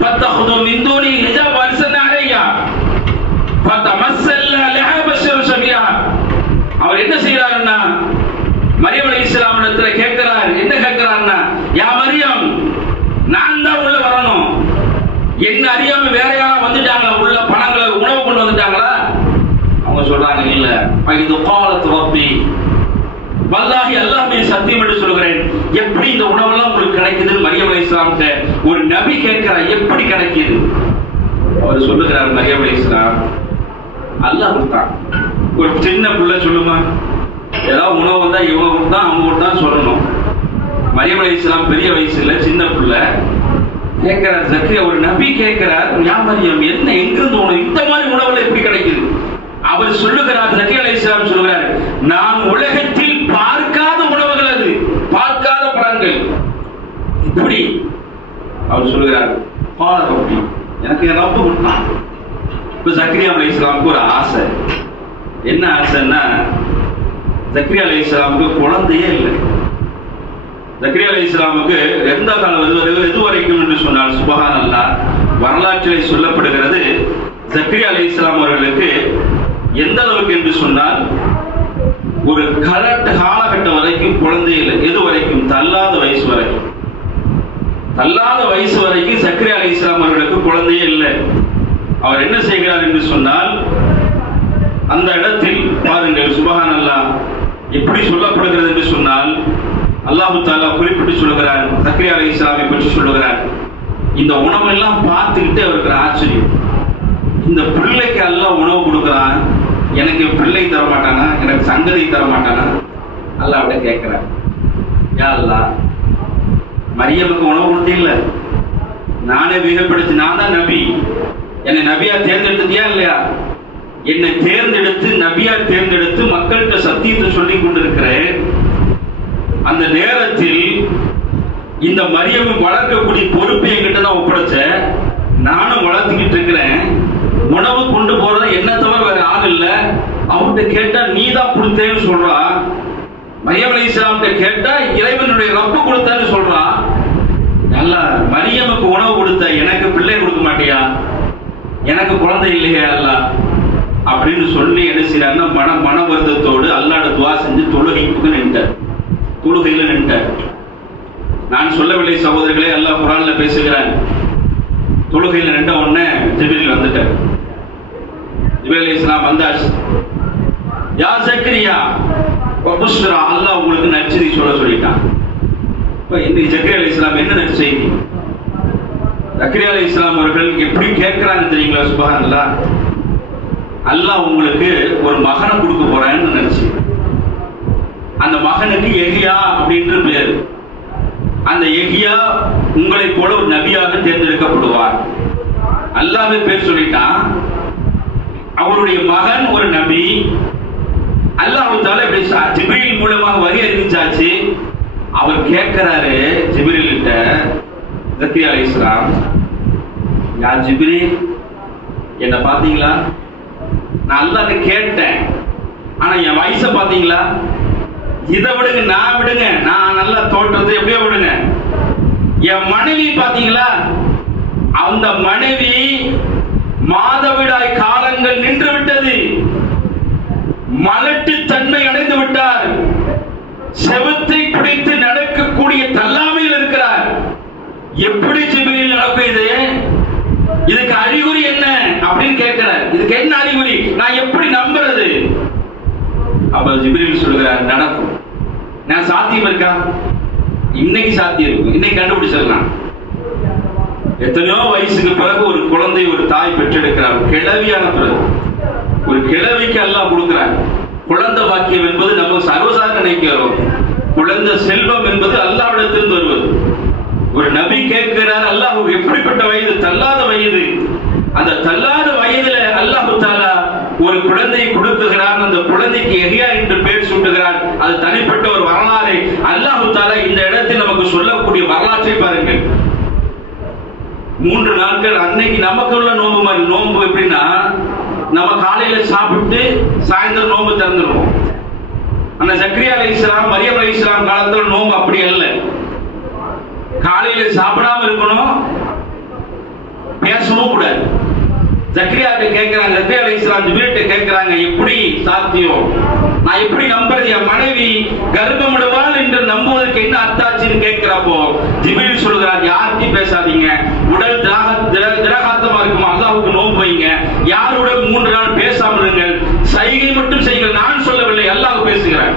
ஃபத்தஹது மின் தூனி ஹிஜாப் வர்சன அலையா ஃபதமஸ்ஸல லஹா பஷரு ஷபியா. அவர் என்ன செய்யறாருன்னா, மரியம் அலைஹிஸ்ஸலாம் இடத்துல கேட்கிறார். என்ன கேட்கிறாருன்னா, யா மரியம், நான் தான் உள்ள வரணும். என்ன அறியாம வேற யாரா வந்துட்டாங்களா? உள்ள பணங்களை உணவு கொண்டு வந்துட்டாங்களா? அவங்க சொல்றாங்க, இல்ல. இது காலத்து ரப்பி, வல்லாஹி அல்லாஹ் மீது சத்தியம் என்று சொல்கிறேன், எப்படி இந்த உணவெல்லாம் உங்களுக்கு கிடைக்குது? மரியம் அலைஹிஸ்ஸலாம் ஒரு நபி கேட்கிறார், எப்படி கிடைக்குது? அவர் சொல்லுகிறார், மரியம் அலைஹிஸ்ஸலாம், அல்லாஹ் கொடுத்தான். ஒரு சின்ன பிள்ளை சொல்லுமா, ஏதாவது உணவு வந்தா இவங்க கொடுத்தா அவங்க கொடுத்தான் சொல்லணும். மரியம் அலைஹிஸ்ஸலாம் பெரிய வயசுல சின்ன பிள்ளை கேட்கிறார். ஜக்கரியா ஒரு நபி கேட்கிறார், யா மரியம், என்ன எங்கிருந்து உணவு இந்த மாதிரி உணவுல எப்படி கிடைக்குது? அவர் சொல்லுகிறார், ஜக்கரியா அலைஹிஸ்ஸலாம் சொல்கிறார், நான் உலகத்தில் பார்க்காத உணவுகள், அது பார்க்காத பழங்கள். இப்படி அவர் சொல்லுகிறார், பாலரப்பி, எனக்கு என் ரப்பு கொடுத்தான். இப்ப ஜக்கரியா அலைஹிஸ்ஸலாமுக்கு ஒரு ஆசை. என்ன ஆசைன்னா, ஜக்கரியா அலைஹிஸ்ஸலாமுக்கு குழந்தையே இல்லை. ஜக்கரியா அலைஹிஸ்ஸலாமுக்கு எந்த காலம் எது வரைக்கும் என்று சொன்னால், சுப்ஹானல்லாஹ், வரலாற்றிலே சொல்லப்படுகிறது, ஜக்கரியா அலைஹிஸ்ஸலாம் அவர்களுக்கு எந்த அளவுக்கு என்று சொன்னால், ஒரு கரெக்ட் காலகட்டம் வரைக்கும் குழந்தை இல்லை. எது வரைக்கும்? தள்ளாத வயசு வரைக்கும். தள்ளாத வயசு வரைக்கும் ஜக்கரியா அலைஹிஸ்ஸலாம் அவர்களுக்கு குழந்தையே இல்லை. அவர் என்ன செய்கிறார் என்று சொன்னால், அந்த இடத்தில் பாருங்கள், சுப்ஹானல்லாஹ், எப்படி சொல்லப்படுகிறது என்று சொன்னால், அல்லாஹ் தஆலா குறிப்பிட்டு சொல்கிறார், ஜக்கரியா அலைஹிஸ்ஸலாமை பற்றி சொல்கிறார். இந்த உணவெல்லாம் பார்த்துக்கிட்டு அவருக்கு ஆச்சரியம். இந்த பிள்ளைக்கு அல்லாஹ் உணவு கொடுக்கிறான், எனக்கு பிள்ளை தர மாட்டானா? எனக்கு சங்கதி தர மாட்டானா? அல்லாஹ் அப்படியே கேட்கிறார், யா அல்லாஹ், மரியமுக்கு உணவு கொடுத்தீங்கள, நானே மிகப்படுத்தி, நான் தான் நபி, என்னை நபியா தேர்ந்தெடுத்துட்டியா இல்லையா? என்னை தேர்ந்தெடுத்து நபியா தேர்ந்தெடுத்து மக்கள்கிட்ட சத்தியத்தை சொல்லிக் கொண்டிருக்கிறேன். அந்த நேரத்தில் இந்த மரியம் வளர்க்கக்கூடிய பொறுப்பை என்கிட்ட தான் ஒப்படைச்ச, நானும் வளர்த்துக்கிட்டு இருக்கிறேன். உணவு கொண்டு போறத என்ன தவிர வேற ஆள் இல்ல. அவர்கிட்ட கேட்டா நீ தான் கொடுத்தேன்னு சொல்றா. மரியம் அலைஹிஸ்ஸலாம் கேட்டா இறைவனுடைய ரப்பு கொடுத்தான்னு சொல்றா. நல்லா, மரியமுக்கு உணவு கொடுத்த, எனக்கு பிள்ளை கொடுக்க மாட்டியா? எனக்கு குழந்தை இல்லையா அல்லாஹ் அப்படின்னு சொல்லி என்ன செய்யறாருன்னா, மன வருத்தத்தோடு அல்லாஹ்ட துஆ செஞ்சு தொழுகைக்கு நின்றார். தொழுகையில நின்றார். நான் சொல்லவில்லை சகோதரர்களே, அல்லாஹ் குர்ஆன்ல பேசுகிறான். தொழுகையில நின்ற உடனே ஜிப்ரீல் வந்துட்டார். ஜிப்ரீல் அலைஹிஸ்ஸலாம் வந்தாச்சு. யா ஜக்கரியா வபுஷ்ரா, அல்லாஹ் உங்களுக்கு நற்செய்தி சொல்லிட்டான். இப்ப இன்னைக்கு ஜக்கரியா அலைஹிஸ்ஸலாம் என்ன நற்செய்தி? ஜக்கரியா அலைஹிஸ்ஸலாம் அவர்கள் எப்படி கேட்கிறாங்க தெரியுங்களா? சுப்ஹானல்லாஹ், அல்லாஹ் உங்களுக்கு ஒரு மகனை கொடுக்க போறேன்னு நினைச்சு, அந்த மகனுக்கு யஹ்யா அப்படின்ற பேர். அந்த யஹ்யா உங்களை போல ஒரு நபியாக தேர்ந்தெடுக்கப்படுவார். அல்லாஹ்வே பேர் சொல்லிட்டான். அவருடைய மகன் ஒரு நபி. அல்லாஹ் தஆலா இப்படி ஜிப்ரீல் மூலமாக வகை அறிவிச்சாச்சு. அவர் கேட்கிறாரு ஜிப்ரீல் கிட்ட, ஜக்கரியா அலைஹிஸ்ஸலாம், யார் ஜிப்ரீல், என்ன பாத்தீங்களா? நான் அல்லாஹ்ட்ட கேட்டேன், ஆனா என் வயசை பாத்தீங்களா? இதை விடுங்க, நான் விடுங்க, நான் நல்ல தோற்றத்தை எப்படியோ விடுங்க. என் மனைவி பாத்தீங்களா? அந்த மனைவி மாதவிடாய் காலங்கள் நின்று விட்டது, மலட்டு தன்மை அடைந்து விட்டார், செவத்தை பிடித்து நடக்கக்கூடிய தள்ளாமையில் இருக்கிறார். எப்படி ஜிப்ரீல் நடக்கும் இது? இதுக்கு அறிகுறி என்ன அப்படின்னு கேட்கிறார். இதுக்கு என்ன அறிகுறி, நான் எப்படி நம்புறது? அப்ப ஜிப்ரீல் சொல்கிறார், நடக்கும். நான் சாத்தியம் இருக்கா? இன்னைக்கு சாத்தியம் இருக்கும், இன்னைக்கு கண்டுபிடிச்சிடலாம். எத்தனையோ வயசுக்கு பிறகு ஒரு குழந்தை ஒரு தாய் பெற்றெடுக்கிறார், கிழவியான பிறகு. ஒரு கிழவிக்கு அல்லாஹ் கொடுக்கிறார். குழந்தை பாக்கியம் என்பது நம்ம சர்வசாதாரண நினைக்கிறோம். குழந்தை செல்வம் என்பது அல்லாஹ்விடத்திலிருந்து வருவது. ஒரு நபி கேட்கிறார், அல்லாஹ் எப்படிப்பட்ட வயது? தள்ளாத வயது. அந்த தள்ளாத வயதுல அல்லாஹ் தஆலா ஒரு குழந்தையை கொடுக்குகிறார். அந்த குழந்தைக்கு யஹ்யா என்று பெயர் சூட்டுகிறார். அது தனிப்பட்ட ஒரு வரலாறு. அல்லாஹ் தஆலா இந்த இடத்தில் நமக்கு சொல்லக்கூடிய வரலாற்றை பாருங்கள். 3 நாட்கள் அன்னைக்கு நமக்கு உள்ள நோன்பு மாதிரி. நோன்பு எப்படின்னா, நம்ம காலையில சாப்பிட்டு சாயந்தரம் நோன்பு திறந்துருவோம். அந்த ஜக்கரியா அலைஹிஸ்ஸலாம், மரியம் அலைஹிஸ்ஸலாம் காலத்துல நோன்பு அப்படி அல்ல. காலையில சாப்பிடாம இருக்கணும், பேசவும் கூடாது. ஜக்கரியாட்ட கேட்கிறாங்க, ஜக்கரியா அலைஹிஸ்ஸலாம் ஜிப்ரீல்ட்ட கேட்கிறாங்க, எப்படி சாத்தியம்? நான் எப்படி நம்புறது? என் மனைவி கர்ப்பமிடுவாள் என்று நம்புவதற்கு என்ன அத்தாட்சின்னு கேட்கிறப்போ ஜிப்ரீல் சொல்கிறார், யார்கிட்டயும் பேசாதீங்க, உடல் திரகாத்தமா இருக்குமா, அல்லாஹ்வுக்கு நோன்பு வைங்க, யாருடன் 3 நாள் பேசாமல் இருங்கள், சைகை மட்டும் செய்யுங்கள். நான் சொல்லவில்லை, அல்லாஹ் பேசுகிறார்,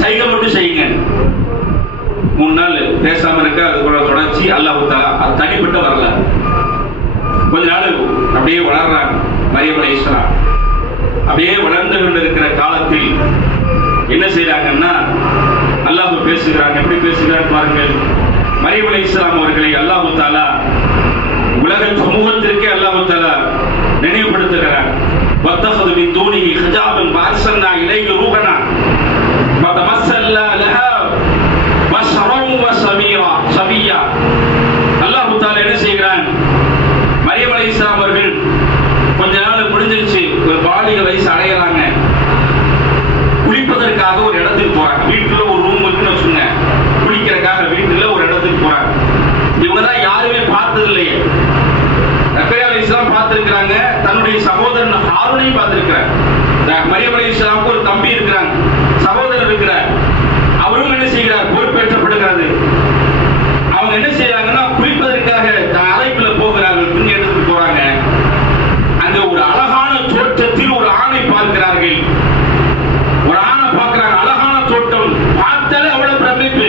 சைகை மட்டும் செய்யுங்க. 3 நாள் பேசாம இருக்க, அது கூட தொடர்ச்சி அல்லாஹ் தஆலா. அது தனிப்பட்ட வரலாறு. கொஞ்ச நாள் அப்படியே வளர்றாங்க மரியம் அலைஹிஸ்ஸலாம். அப்படியே வளர்ந்து கொண்டிருக்கிற காலத்தில் என்ன செய்யறாங்கன்னா, அல்லாஹ் பேசுகிறாங்க. எப்படி பேசுகிறார் பாருங்கள். மரியம் அலைஹிஸ்ஸலாம் அவர்களை அல்லாஹ் தஆலா உலக சமூகத்திற்கே அல்லாஹ் தஆலா நினைவுபடுத்துகிறார். வத்தஹது மின் தூனிஹி ஹிஜாபன் ஃபஅர்ஸல்னா இலைஹி ரூஹனா ஃபதமஸ்ஸல லஹா பஷரன் வஸமியா. அல்லாஹ் தஆலா என்ன செய்கிறான், மரியம் அலைஹிஸ்ஸலாம் அவர்கள் கொஞ்ச நாள் முடிஞ்சிருச்சு, ஒரு பாலிக வயசு அடையறாங்க. குளிப்பதற்காக ஒரு இடத்துக்கு போறாங்க. வீட்டுல ஒரு ரூம் இருக்குன்னு வச்சுங்க, குளிக்கிறதுக்காக வீட்டுல ஒரு இடத்துக்கு போறாங்க. இவங்க தான் யாருமே பார்த்தது இல்லையே. ஜக்கரியா அலைஹிஸ்ஸலாம் பார்த்திருக்கிறாங்க, தன்னுடைய சகோதரன் ஹாரூனையும் பார்த்திருக்கிறார். மரியம் அலைஹிஸ்ஸலாமுக்கு ஒரு தம்பி இருக்கிறாங்க, சகோதரர் இருக்கிறார். அவரும் என்ன செய்கிறார், பொறுப்பேற்றப்படுகிறது. அவங்க என்ன செய்யறாங்கன்னா, குளிப்பதற்காக அறைக்குள்ள போகிறார்கள், துணி எடுத்து போறாங்க. அங்க ஒரு அழகான தோற்றத்தில் ஒரு ஆணை பார்க்கிறார்கள். ஒரு ஆணை பார்க்கிறாங்க, அழகான தோற்றம், பார்த்தாலே அவ்வளவு பிரமிப்பு.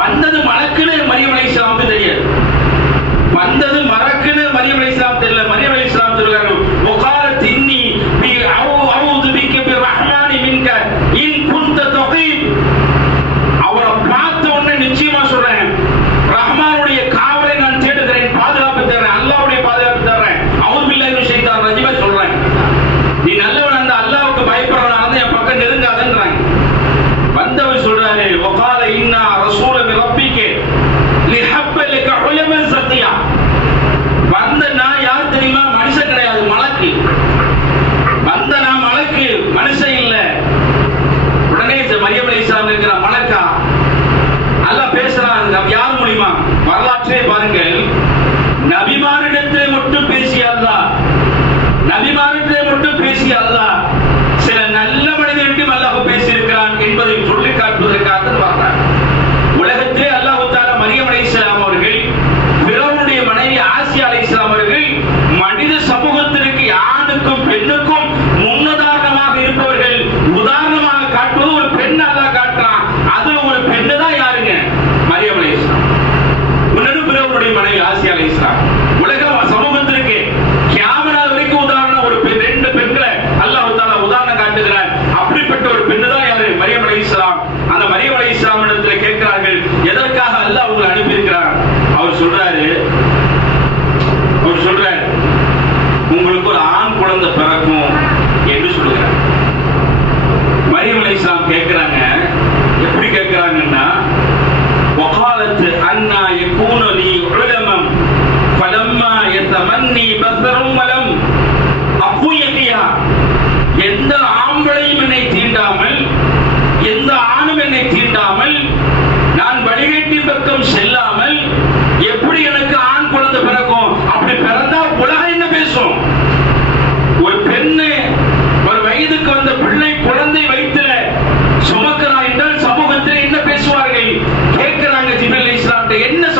வந்தது மலக்குன்னு மரியம் அலைஹிஸ்ஸலாமுக்கு தெரியாது. வந்தது மலக்குன்னு மரியம் அலைஹிஸ்ஸலாம் தெரியல. மரியம் அலைஹிஸ்ஸலாம் சொல்றாங்க, வகாலத் இன்னி அஊது பிக பிர்ரஹ்மானி மின்க இன் குன்த தகீப். அவரை பார்த்த உடனே நிச்சயமா சொல்றேன், ரஹ்மானுடைய காவலை நான் தேடுகிறேன், பாதுகாப்பு தர்றேன், அல்லாஹ்வுடைய பாதுகாப்பு தர்றேன், அஊது பில்லாஹி மினஷ் ஷைத்தானிர் ரஜீம் சொல்றேன். நீ நல்லவனா இருந்தா, அல்லாஹ்வுக்கு பயப்படுறவனா இருந்தா என் பக்கம் நெருங்காதன்றாங்க. வந்தவர் சொல்றாரு, வகால இன்னா ரசூல மின் ரப்பிக லிஹப்ப லக உலமன் சத்தியா. வந்த நான் யார் தெரியுமா? மனுஷன் கிடையாது, மலக்கு. வந்த நான் மலக்கு, மனுஷன் இல்ல. உடனே மரியம் அலைஹிஸ்ஸலாம் இருக்கிற மலக்கா அல்லாஹ் பேசுறாங்க. யார் மூலமா? வரலாற்றை பாருங்கள். நபிமாரிடத்திலே மட்டும் பேசிய அல்லாஹ், நபிமாரிடத்திலே மட்டும் பேசிய அல்லாஹ் சில நல்ல மனிதர்களுக்கும் அல்லாஹ் பேசியிருக்கிறான் என்பதை சொல்லி காட்டுவதற்காக வர்றார். உலகத்திலே அல்லாஹ் தஆலா மரியம் அலைஹிஸ்ஸலாம் அவர்கள், ஃபிரௌனுடைய மனைவி ஆசியா அலைஹிஸ்ஸலாம் அவர்கள் மனித சமூகத்திற்கு ஆணுக்கும் பெண்ணுக்கும் முன்னுதாரணமாக இருப்பவர்கள். உதாரணமாக காட்டுவது ஒரு பெண் அல்லாஹ் காட்டுறான். அது ஒரு பெண்ணு தான் யாருங்க? மரியம் அலைஹிஸ்ஸலாம். இன்னொரு ஃபிரௌனுடைய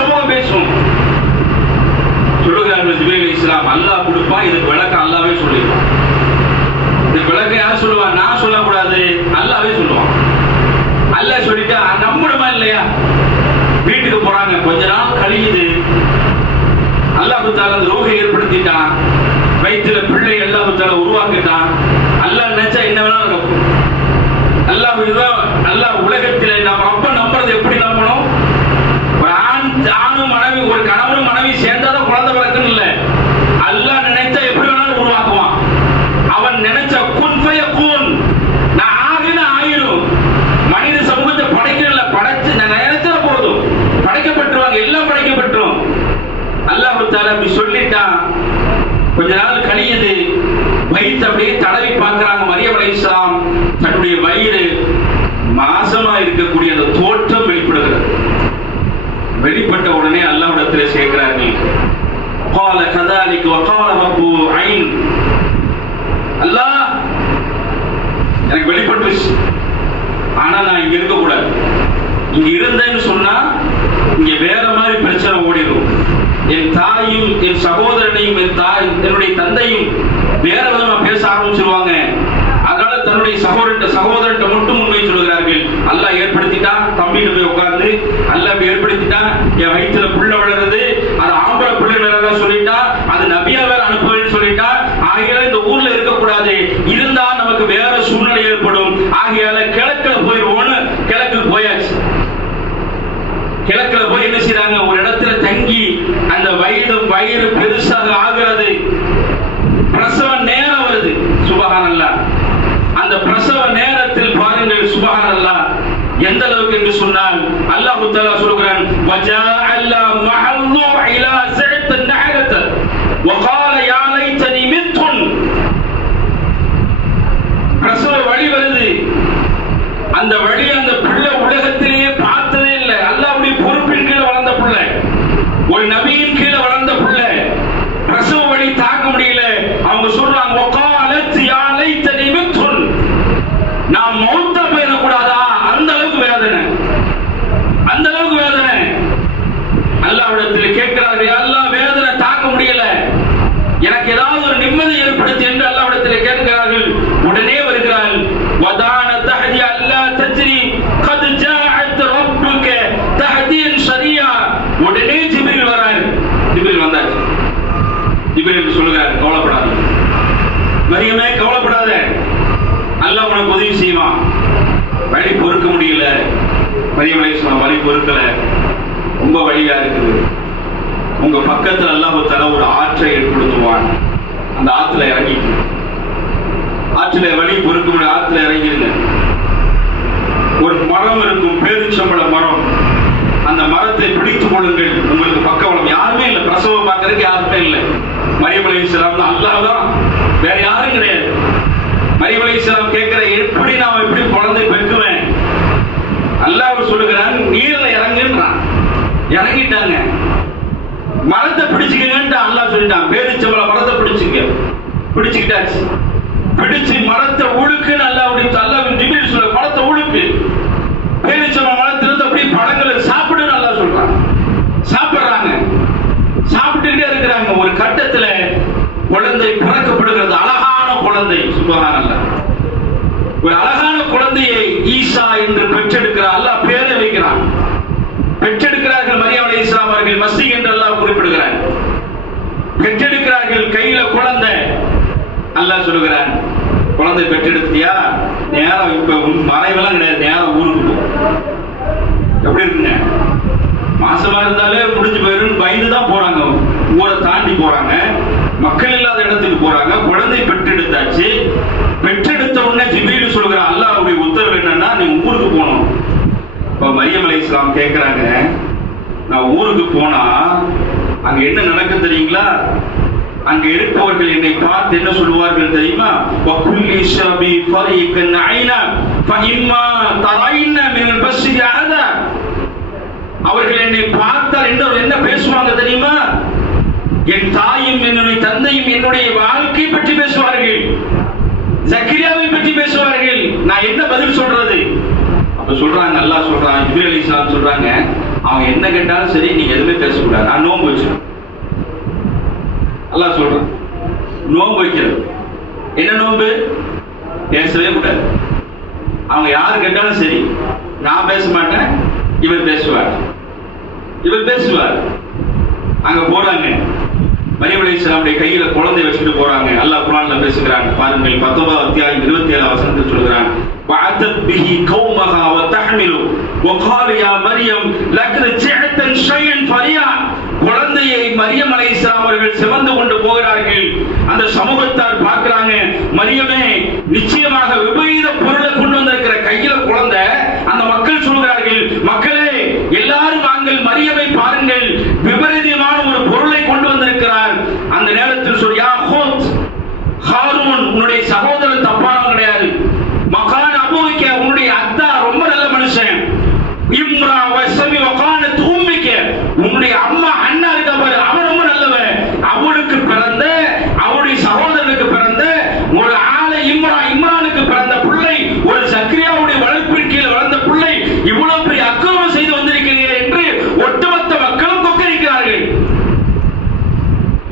சமூகம் பேசும். சொல்லுகிறார்கள் ஜிப்ரீல் அலைஹிஸ்ஸலாம், அல்லாஹ் கொடுப்பான், இதுக்கு விளக்கம் அல்லாஹ்வே சொல்லிடுவான். இந்த விளக்கம் யார் சொல்லுவான்? நான் சொல்லக்கூடாது, அல்லாஹ்வே சொல்லுவான். அல்லாஹ் சொல்லிட்டா நம்பணுமா இல்லையா? வீட்டுக்கு போறாங்க, கொஞ்ச நாள் கழியுது, அல்லாஹ் தஆலா அந்த ரூஹை ஏற்படுத்திட்டான், வயிற்றுல பிள்ளை அல்லாஹ் தஆலா உருவாக்கிட்டான். அல்லாஹ் நினைச்சா என்ன வேணாலும் நடக்கும். அல்லாஹ் உலகத்திலே நாம் அப்ப நம்புறது எப்படி நம்பணும்? ஒரு ஆணும் மனைவி, ஒரு கணவனும் மனைவி சேர்ந்தாதான் குழந்தை பிறக்குன்னு இல்ல. அல்லாஹ் நினைச்சா எப்படி வேணாலும் உருவாக்குவான். அவன் நினைச்ச குன் ஃபயகுன், நான் ஆகின ஆயிரும். மனித சமூகத்தை படைக்கல, படைச்சு நான் நினைச்சா போதும், படைக்கப்பட்டுருவாங்க, எல்லாம் படைக்கப்பட்டுரும். அல்லாஹ் தஆலா அப்படி சொல்லிட்டான். கொஞ்ச நாள் கழியுது, வயிற்று அப்படியே தடவி பார்க்கிறாங்க. மரியம் அலைஹிஸ்ஸலாம் தன்னுடைய வயிறு மாசமா இருக்கக்கூடிய அந்த தோற்றம் வெளிப்படுகிறது. வெளிப்பட்ட உடனே அல்லாஹ்விடத்திலே சேர்க்கிறார்கள். قال كذلك وقال رب عين, அல்லாஹ் எனக்கு வெளிப்பட்டுச்சு, ஆனா நான் இங்க இருக்க கூடாது. இங்க இருந்தேன்னு சொன்னா இங்க வேற மாதிரி பிரச்சனை ஓடிடும். என் தாயும் என் சகோதரனையும் என்னுடைய தந்தையும் வேற விதமா பேச ஆரம்பிச்சிருவாங்க. அதனால தன்னுடைய சகோதரன் மட்டும் உண்மை சொல்கிறார்கள். அல்லாஹ் ஏற்படுத்திட்டான், தம்பிட்டு போய் உட்கார்ந்து அல்லாஹ் ஏற்படுத்திட்டான், என் வயிற்றுல புள்ள வளருது, அது ஆம்பளை பிள்ளைங்க சொல்லிட்டா, அது நபியா வேற அனுப்புவேன்னு சொல்லிட்டா, ஆகையால இந்த ஊர்ல இருக்கக்கூடாது, இருந்தா நமக்கு வேற சூழ்நிலை ஏற்படும், ஆகையால கிழக்குல போயிருவோன்னு கிழக்குக்கு போயாச்சு. கிழக்குல போய் என்ன செய்றாங்க? ஒரு இடத்துல தங்கி அந்த வயிறு பெருசாக ஆகிறது. பிரசவ நேரம் வருது. சுபஹானல்லாஹ். அந்த பிரசவ நேரத்தில் பாருங்கள், சுபஹானல்லாஹ், எந்த அளவுக்கு என்று சொன்னால் அல்லாஹ் தஆலா சொல்கிறான், வஜாஅல்லா மஹல்லு இலா ஸஅத் النحلة وقال يا ليتني مت. பிரசவ வலி வருது. அந்த வழி அந்த பிள்ளை உலகத்திலேயே பார்த்ததே இல்லை. அல்லாஹ்வுடைய பொறுப்பின் கீழே வளர்ந்த பிள்ளை, ஒரு நபியின் கீழே வளர்ந்த பிள்ளை, பிரசவ வலி தாங்க முடியல. அவங்க சொல்றாங்க, வகாலத் யா லைத்தனி மித்துன், நான் மௌத்தா போயிடக்கூடாதா? அந்த அளவுக்கு வேதனை, அந்த அளவுக்கு வேதனை. அல்லாஹ்விடத்தில் கேட்கிறார்கள், அல்லாஹ் வேதனை தாங்க முடியல, எனக்கு ஏதாவது ஒரு நிம்மதி ஏற்படுத்தி என்று அல்லாஹ்விடத்தில் கேட்கிறார்கள். உடனே வருகிறார்கள், வதான தஹதி அல்லா தஜ்ரி கத் ஜாஅத் ரப்புக தஹதியன் ஷரியா. உடனே ஜிப்ரீல் வரார். ஜிப்ரீல் வந்தார். ஜிப்ரீல் சொல்லுகிறார், கவலைப்படாத மரியமே, கவலைப்படாத, அல்லாஹ் உனக்கு உதவி செய்வான். வழி பொறுக்க முடியல. மரியம் அலைஹிஸ்ஸலாம் வழி பொறுக்கல, ரொம்ப வழியா இருக்குது. உங்க பக்கத்துல அல்லாஹ் தஆலா ஒரு ஆற்றை ஏற்படுத்துவான். அந்த ஆத்துல இறங்கி, ஆற்றுல வழி பொறுக்க முடியல, ஆத்துல இறங்கிருங்க. ஒரு மரம் இருக்கும், பேரிச்சம்பழ மரம். அந்த மரத்தை பிடித்துக் கொள்ளுங்கள். உங்களுக்கு பக்கவளம் யாருமே இல்லை, பிரசவம் பார்க்கறதுக்கு யாருமே இல்லை. மரியம் அலைஹிஸ்ஸலாம் தான், அல்லாஹ் தான், வேற யாரும் கிடையாது. மரியம் அலைஹிஸ்ஸலாம் கேட்கிற, எப்படி நான் எப்படி குழந்தை பெற்றுவேன்? அல்லாஹ் சொல்லுகிறான், நீர்ல இறங்குன்றான். இறங்கிட்டாங்க. மரத்தை பிடிச்சுக்கங்கன்னு அல்லாஹ் சொல்லிட்டான். பேரிச்சம்பழ மரத்தை பிடிச்சுக்கிட்டாச்சு. பிடிச்சு மரத்தை உழுக்குன்னு அல்லாஹ் ஜிப்ரீல் சொல்ற, மரத்தை உழுக்கு. பேரிச்சம்பழ மரத்திலிருந்து அப்படியே பழங்களை சாப்பிடுன்னு அல்லாஹ் சொல்றான். சாப்பிடுறாங்க, சாப்பிட்டுக்கிட்டே இருக்கிறாங்க. ஒரு கட்டத்துல குழந்தை பிறக்கப்படுகிறது. அழகான குழந்தை. சுப்ஹானல்லாஹ். ஒரு அழகான குழந்தையை ஈசா என்று பெற்றெடுக்கிறார். அல்லாஹ் பேரை வைக்கிறான். பெற்றெடுக்கிறார்கள். மரியம் அலைஹிஸ்ஸலாம் அவர்கள் மஸீஹ் என்று அல்லாஹ் குறிப்பிடுகிறார். பெற்றெடுக்கிறார்கள். கையில குழந்தை. அல்லாஹ் சொல்லுகிறான், குழந்தை பெற்றெடுத்தியா, நேரம் இப்ப மறைவெல்லாம் கிடையாது, நேரம் ஊருக்கு போ. எப்படி இருக்குங்க? மாசமா இருந்தாலே முடிஞ்சு போயிரும், பயந்துதான் போறாங்க. ஊரை தாண்டி போறாங்க, மக்கள் இல்லாத இடத்துக்கு போறாங்க. குழந்தை பெற்றெடுத்தாச்சு. பெற்றெடுத்த உடனே ஜிப்ரீல் சொல்கிறான், அல்லாஹ்வுடைய உத்தரவு என்னன்னா, நீ ஊருக்கு போகணும். இப்ப மரியம் அலைஹிஸ்ஸலாம் கேட்கிறாங்க, நான் ஊருக்கு போனா அங்க என்ன நடக்கும் தெரியுங்களா? அங்க இருப்பவர்கள் என்னை பார்த்து என்ன சொல்வார்கள் தெரியுமா? வகுல்லி ஷரபி ஃபரீகன் ஐனா ஃபஇம்மா தரைன மினல் பஸ்ஸி அஹதா. அவர்கள் என்னை பார்த்தால் என்ன பேசுவாங்க தெரியுமா? என் தாயும் என்னுடைய தந்தையும் என்னுடைய வாழ்க்கை பற்றி பேசுவார்கள், ஜக்கரியாவை பற்றி பேசுவார்கள். நான் என்ன பதில் சொல்றது? அப்ப சொல்றாங்க, அல்லாஹ் சொல்றான், ஜிப்ரீல் அலைஹிஸ்ஸலாம் சொல்றாங்க, அவங்க என்ன கேட்டாலும் சரி, நீங்க எதுவுமே பேசக்கூடாது, நான் நோன்பு வச்சிருக்கேன். அல்லாஹ் சொல்றான் நோன்பு வைக்கிறது. என்ன நோன்பு? பேசவே கூடாது. அவங்க யாரு கேட்டாலும் சரி, நான் பேச மாட்டேன், இவர் பேசுவார், இவர் பேசுவார். அங்க போறாங்க, மரியம் அலைஹிஸ்ஸலாமுடைய கையில குழந்தை வச்சுட்டு போறாங்க. அல்லாஹ் குர்ஆன்ல பேசுகிறாங்க பாருங்கள், 19 அத்தியாயம் 27 வசனத்தில் சொல்கிறான், வஅதத் பிஹி கௌமஹா வதஹ்மிலு வகால யா மரியம் லக்கத் ஜஅதன் ஷையன் ஃபரியா. குழந்தையை மரியம் அலைஹிஸ்ஸலாம் அவர்கள் சுமந்து கொண்டு போகிறார்கள். அந்த சமூகத்தார் பார்க்கறாங்க, மரியமே நிச்சயமாக விபரீத பொருளை கொண்டு வந்திருக்கிற, கையில குழந்தை. அந்த மக்கள் சொல்கிறார்கள், மக்களே எல்லாரும் வாங்கள், மரியமை பாருங்கள், விபரீதமான ஒரு பொருளை கொண்டு வந்திருக்கிறார். அந்த நேரத்தில் சொல், யா ஹூத் ஹாரூன், உன்னுடைய சகோதரன் தப்பானவன் கிடையாது. மகான் அபூக்க, உன்னுடைய அத்தா ரொம்ப நல்ல மனுஷன். இம்ரா வஸமி வகானத் உம்மிக்க, உன்னுடைய அம்மா அண்ணா இருக்க பாரு, அவன் ரொம்ப நல்லவன். அவளுக்கு பிறந்த, அவருடைய சகோதரனுக்கு பிறந்த ஒரு ஆளை இம்ரானுக்கு பிறந்த பிள்ளை, ஒரு சக்ரியாவுடைய வளர்ப்பின் கீழ் வளர்ந்த பிள்ளை, இவ்வளவு பெரிய அக்கிரமம் செய்து வந்திருக்கிறீர்கள் என்று ஒட்டுமொத்த மக்களும் கொக்கரிக்கிறார்கள்.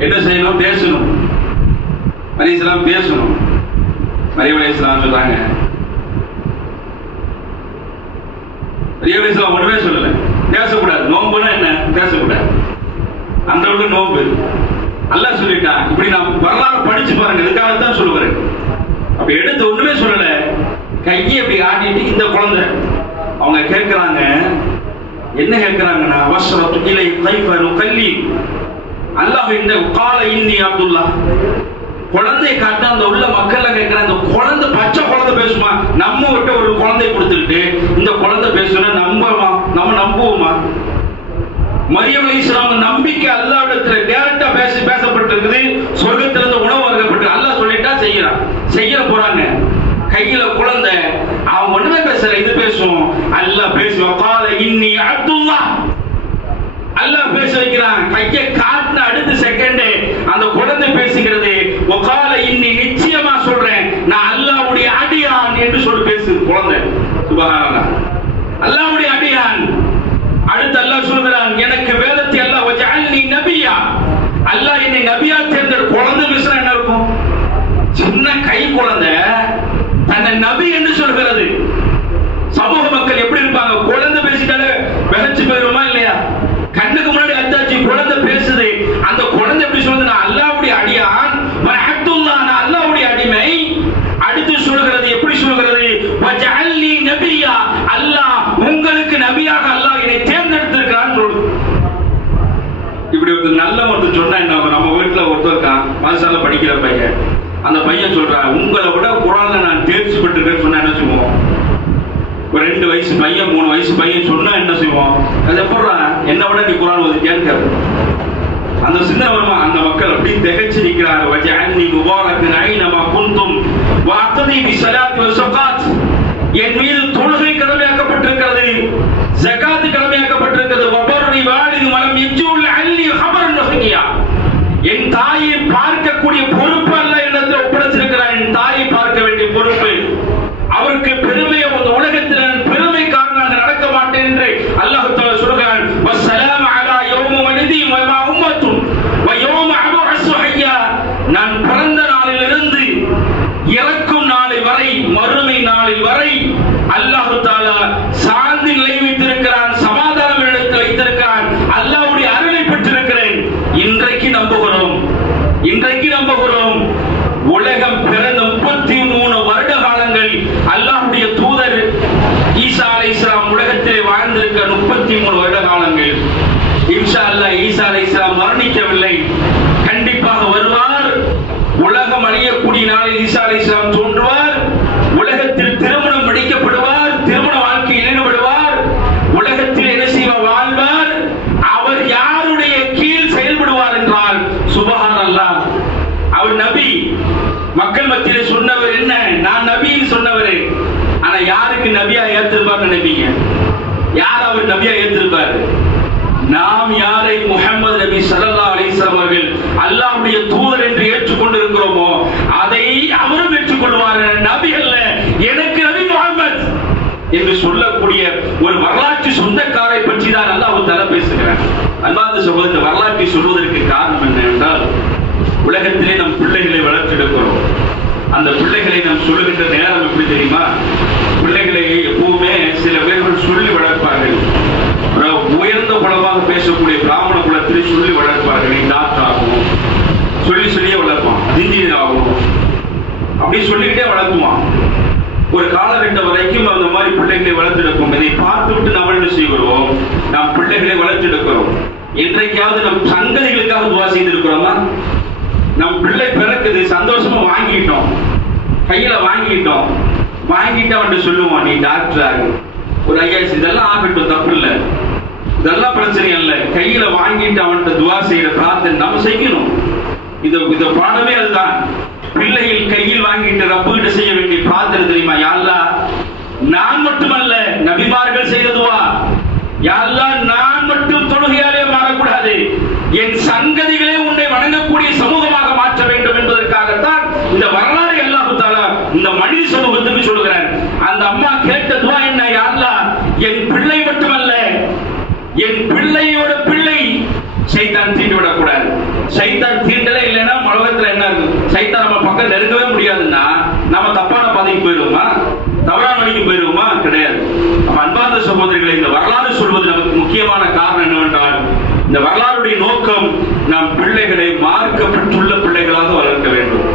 என்ன செய்யணும்? பேசணும். அலைஹிஸ்ஸலாம் பேசணும். மரியம் அலைஹிஸ்ஸலாம் சொல்றாங்க, மரியம் அலைஹிஸ்ஸலாம் ஒண்ணுமே சொல்லல, பேசக்கூடாது. நோன்புனா என்ன? பேசக்கூடாது. அந்த அளவுக்கு நோன்பு. அல்லாஹ் சொல்லிட்டான். இப்படி நான் வரலாறு படிச்சு பாருங்க, இதுக்காகத்தான் சொல்லுவேன். அப்ப எடுத்து ஒண்ணுமே சொல்லல, கையை அப்படி ஆட்டிட்டு இந்த குழந்தை. அவங்க கேட்கிறாங்க, என்ன கேட்கிறாங்கன்னா, வஸ்ரத்து இலை கைஃப நுகல்லி. அல்லாஹ் இந்த கால இன்னி அப்துல்லா, குழந்தை காட்ட அந்த உள்ள மக்கள் கேட்கிறாங்க, இந்த குழந்தை பச்சை குழந்தை பேசுமா? நம்ம விட்டு ஒரு குழந்தை கொடுத்துட்டு இந்த குழந்தை பேசுனா நம்ம நம்புவோமா? மரியம் அலைஹிஸ்ஸலாம் நம்பிக்கை அல்லாஹ்விடத்துல டைரக்டா பேசப்பட்டிருக்குது. சொர்க்கத்திலிருந்து உணவு வழங்கப்பட்டு அல்லாஹ் சொல்லிட்டா செய்ய போறாங்க. கையில குழந்தை, அவன் ஒண்ணுமே பேசல, இது பேசும். அல்லாஹ் பேசுவான், கால இன்னி அப்துல்லா. அல்லாஹ் பேச வைக்கிறான். கையை காட்டின அடுத்த செகண்ட் அந்த குழந்தை பேசுகிறது. வகால இன்னி, நிச்சயமா சொல்றேன், நான் அல்லாஹ்வுடைய அடியான் என்று சொல்லி பேசுது குழந்தை. சுப்ஹானல்லாஹ், அல்லாஹ்வுடைய அடியான். அடுத்து அல்லாஹ் சொல்கிறான், எனக்கு வேதத்தை அல்லாஹ் வஜஅல்னி நபியா, அல்லாஹ் என்னை நபியா தேர்ந்தெடு. குழந்தை பேசுனா என்ன இருக்கும்? சின்ன கை குழந்தை தன்னை நபி என்று சொல்கிறது. சமூக மக்கள் எப்படி இருப்பாங்க? குழந்தை பேசிட்டாலே விளைச்சு போயிருமா இல்லையா? கண்ணுக்கு முன்னாடி அத்தாச்சி குழந்தை பேசுது. அந்த குழந்தை எப்படி சொல்றது? நான் அல்லாஹ்வுடைய அடியான், அப்துல்லாஹ், நான் அல்லாஹ்வுடைய அடிமை. அடுத்து சொல்கிறது, எப்படி சொல்கிறது? வஜஅல்னி நபியா, அல்லாஹ் உங்களுக்கு நபியாக அல்லாஹ் என்னை தேர்ந்தெடுத்திருக்கிறான் சொல்லுது. இப்படி ஒரு நல்ல ஒருத்தர் சொன்னா என்ன? நம்ம வீட்டுல ஒருத்தர் இருக்கான், மதரசால படிக்கிற பையன். அந்த பையன் சொல்றான், உங்களை விட குர்ஆன்ல நான் தேர்ச்சி பெற்றிருக்கேன்னு சொன்னா என்ன செய்வோம்? ஒரு 2 வயசு பையன் 3 வயசு பையன் சொன்னா என்ன செய்வோம்? அது எப்படா என்ன விட நீ குர்ஆன் ஓதிட்டியான்னு கேட்போம். அந்த சின்ன வருமா? அந்த மக்கள் அப்படி திகைச்சு நிற்கிறாங்க. வஜஅல்னி முபாரக்கன் ஐனமா குன்தும் வஅக்தி பிஸ்ஸலாத்தி வஸ்ஸகாத், என் மீது தொழுகை கடமையாக்கப்பட்டிருக்கிறது, ஜகாத் கடமையாக்கப்பட்டிருக்கிறது. வபர்ரி வாலிது மலம் யஜூல் அல்லி ஹபரன் நஹியா, என் தாயை பார்க்கக்கூடிய பொறுப்பு அல்லாஹ் என்னிடத்தில் ஒப்படைச்சிருக்கிறான். என் தாயை பார்க்க வேண்டிய பொறுப்பு. அவருக்கு பெருமை, அந்த உலகத்தில் நான் பெருமைக்காரனாக நடக்க மாட்டேன் என்று அல்லாஹ் தஆலா சொல்கிறான். வஸ்ஸலாமு அலா யௌம வலிதி வ மா உம்மத்துன் வ யௌம அபஅஸு ஹய்யா, நான் பிறந்த நாளிலிருந்து இறக்கும் நாளை வரை, மறுமை நாளில் வரை அல்லாஹ் தஆலா சாந்தி நிலை வைத்திருக்கிறான், சமாதானம் இடத்தில் வைத்திருக்கிறான், அல்லாஹ்வுடைய அருளை பெற்றிருக்கிறேன். இன்றைக்கு நம்புகிறோம். உலகம் பிறந்த 33 வருட காலங்கள் அல்லாஹ்வுடைய தூதர் ஈசா அலைஹிஸ்ஸலாம் உலகத்திலே வாழ்ந்திருக்க 33 வருட காலங்கள். இன்ஷா அல்லாஹ் ஈசா அலைஹிஸ்ஸலாம் மரணிக்கவில்லை, கண்டிப்பாக வருவார். உலகம் அழியக்கூடிய நாளில் ஈசா அலைஹிஸ்ஸலாம் தோன்றுவார். உலகத்தில் திருமணம் முடிக்கப்படுவார், திருமண வாழ்க்கையில் ஈடுபடுவார், உலகத்தில் என்ன செய்வார்? வாழ்வார். அவர் யாருடைய கீழ் செயல்படுவார் என்றால், சுப்ஹானல்லாஹ், அவர் நபி. மக்கள் மத்தியிலே சொன்னவர் என்ன? நான் நபின்னு சொன்னவர். ஆனா யாருக்கு நபியா ஏத்திருப்பார் நினைப்பீங்க? யார் அவர் நபியா ஏத்திருப்பார்? நாம் யாரை முஹம்மது நபி ஸல்லல்லாஹு அலைஹி வஸல்லம் அவர்கள் அல்லாஹ்வுடைய தூதர் என்று ஏற்றுக்கொண்டிருக்கிறோமோ அதை அவரும் ஏற்றுக்கொள்வார். நபி அல்ல, எனக்கு நபி முஹம்மத் என்று சொல்லக்கூடிய ஒரு வரலாற்று சொந்தக்காரை பற்றி தான் அல்லாஹ் பேசுகிறேன். அன்பார்ந்த சகோதரர், வரலாற்றை சொல்வதற்கு காரணம் என்ன என்றால், உலகத்திலே நம் பிள்ளைகளை வளர்த்தெடுக்கிறோம். அந்த பிள்ளைகளை நாம் சொல்லுகின்ற நேரம் எப்படி தெரியுமா? பிள்ளைகளை எப்பவுமே சில பேர்கள் சொல்லி வளர்ப்பார்கள். உயர்ந்த குலமாக பேசக்கூடிய பிராமண குலத்திலே சொல்லி வளர்ப்பார்கள். நீ டாக்டர் ஆகணும், சொல்லி சொல்லியே வளர்ப்பான். இன்ஜினியர் ஆகணும், அப்படி சொல்லிக்கிட்டே வளர்த்துவான். ஒரு காலகட்டம் வரைக்கும் அந்த மாதிரி பிள்ளைகளை வளர்த்தெடுக்கும். இதை பார்த்து விட்டு நம்ம என்ன செய்கிறோம்? நாம் பிள்ளைகளை வளர்த்தெடுக்கிறோம். இன்றைக்காவது நம் சங்கதிகளுக்காக துவா செய்திருக்கிறோமா? நம் பிள்ளை பிறக்குது, சந்தோஷமா வாங்கிட்டோம், கையில வாங்கிட்டோம், வாங்கிட்டவன் சொல்லுவான் நீ டாக்டர் ஆகு, ஒரு ஐஏஎஸ், இதெல்லாம் ஆகட்டும், தப்பு இல்லை, இதெல்லாம் பிரச்சனை இல்லை. கையில வாங்கிட்டு அவன்கிட்ட துவா செய்யற பிரார்த்தனை நம்ம செய்யணும். இந்த பாடமே அதுதான். பிள்ளைகள் கையில் வாங்கிட்டு ரப்பு கிட்ட செய்ய வேண்டிய பிரார்த்தனை தெரியுமா? யா அல்லாஹ், நான் மட்டுமல்ல, நபிமார்கள் செய்த துவா, யா அல்லாஹ் நான் மட்டும் தொழுகையாலே மாறக்கூடாது, என் சங்கதிகளே உன்னை வணங்கக்கூடிய சமூகமாக மாற்ற வேண்டும் என்பதற்காகத்தான் இந்த வரலாறு அல்லாஹ் தஆலா இந்த மனித சமூகத்துக்கு சொல்கிறார். அந்த அம்மா கேட்ட துவா என்ன? யா அல்லாஹ், என் பிள்ளை மட்டுமல்ல, என் பிள்ளையோட பிள்ளை சைத்தான் தீண்டி விடக்கூடாது. சைத்தான் தீண்டலே இல்லைன்னா உலகத்துல என்ன இருக்கு? சைத்தான் நம்ம பக்கம் நெருங்கவே முடியாதுன்னா நம்ம தப்பான பாதைக்கு போயிடுவோமா? தவறான வழிக்கு போயிடுவோமா? கிடையாது. அன்பார்ந்த சகோதரிகளை, இந்த வரலாறு சொல்வது நமக்கு முக்கியமான காரணம் என்னவென்றால், இந்த வரலாறுடைய நோக்கம் நாம் பிள்ளைகளை மார்க்கப்பட்டுள்ள பிள்ளைகளாக வளர்க்க வேண்டும்.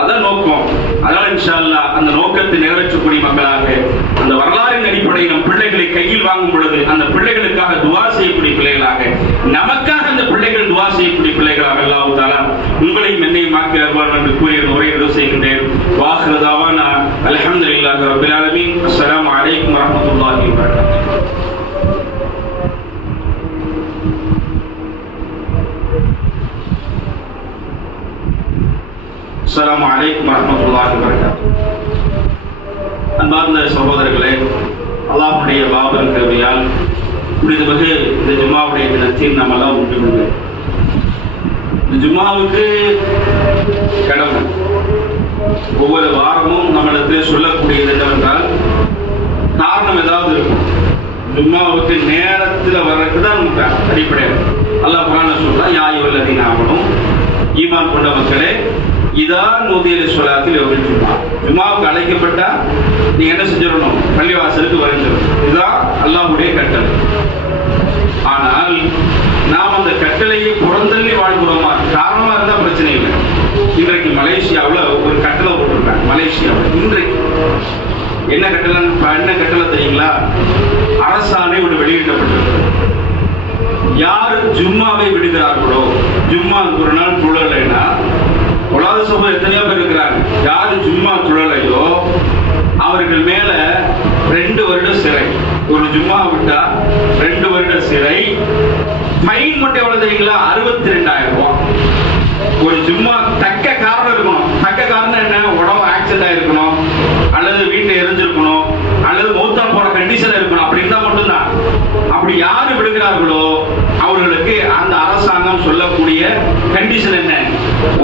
அதான் நோக்கம். அதனால இன்ஷா அல்லாஹ் அந்த நோக்கத்தை நிறைவேற்றக்கூடிய மக்களாக, அந்த வரலாறின் அடிப்படையில் நம் பிள்ளைகளை கையில் வாங்கும் பொழுது அந்த பிள்ளைகளுக்காக துவா செய்யக்கூடிய பிள்ளைகளாக, நமக்காக அந்த பிள்ளைகள் துவா செய்யக்கூடிய பிள்ளைகளாக அல்லாஹ் தஆலா உங்களையும் என்னையும் ஆக்கி அருள்வார் என்று கூறிய உரையை செய்கின்றேன். வாஹிரு தஅவானா அல்ஹம்துலில்லாஹி ரப்பில் ஆலமீன். அஸ்ஸலாமு அலைக்கும் வரஹ்மத்துல்லாஹி வபரகாத்துஹு. அஸ்ஸலாமு அலைக்கும் வரஹ்மத்துல்லாஹி வபரகாத்துஹு. அன்பார்ந்த சகோதரர்களே, அல்லாஹ்வுடைய பாபர் கிருபையால் புனிதமிகு இந்த ஜும்மாவுடைய தினத்தில் நாம் எல்லாம் ஒன்று கொண்டு இந்த ஜும்மாவுக்கு கடமை ஒவ்வொரு வாரமும் நம்மளிடத்தில் சொல்லக்கூடியது என்னவென்றால், காரணம் ஏதாவது இருக்கும். ஜும்மாவுக்கு நேரத்தில் வர்றதுக்கு தான் அடிப்படையாக அல்லாஹ் குர்ஆன்ல சொல்றான், யா அய்யுஹல்லதீன ஆமனூ, ஈமான் கொண்ட மக்களே, இதான் நூதிய ஸலாத்தில் யௌமில் ஜும்ஆ. ஜும்மாவுக்கு அழைக்கப்பட்டா நீங்க என்ன செஞ்சிடணும்? பள்ளிவாசலுக்கு வரணும். இதுதான் அல்லாஹ்வுடைய கட்டளை. ஆனால் நாம் அந்த கட்டளையை புறந்தள்ளி வாழ்கிறோமா? காரணமா இருந்தா பிரச்சனை இல்லை. இன்றைக்கு மலேசியாவில் ஒரு கட்டளை போட்டிருக்காங்க. மலேசியாவில் இன்றைக்கு என்ன கட்டளை தெரியுங்களா? அரசாணை ஒன்று வெளியிடப்பட்டிருக்கு. யார் ஜும்மாவை விடுகிறார்களோ, ஜும்மா ஒரு நாள் தொழலைன்னா, உலக சமூகம் எத்தனையோ பேர் இருக்கிறாங்க, யாரு ஜும்மா தொழலையோ அவர்கள் மேல 2 வருடம் சிறை. ஒரு ஜும்மா விட்டா 2 வருடம் சிறை. ஃபைன் மட்டும் எவ்வளவு தெரியுங்களா? 62,000 ரூபாய். ஒரு ஜும்மா தக்க காரணம் இருக்கணும். தக்க காரணம் என்ன? உடம்பு ஆக்சிடென்ட் ஆயிருக்கணும், அல்லது வீட்டுல எரிஞ்சிருக்கணும், அல்லது மௌத்தா போற கண்டிஷன் இருக்கணும். அப்படி இருந்தா மட்டும்தான். அப்படி யாரு விடுகிறார்களோ அவர்களுக்கு அந்த அரசாங்கம் சொல்லக்கூடிய கண்டிஷன் என்ன?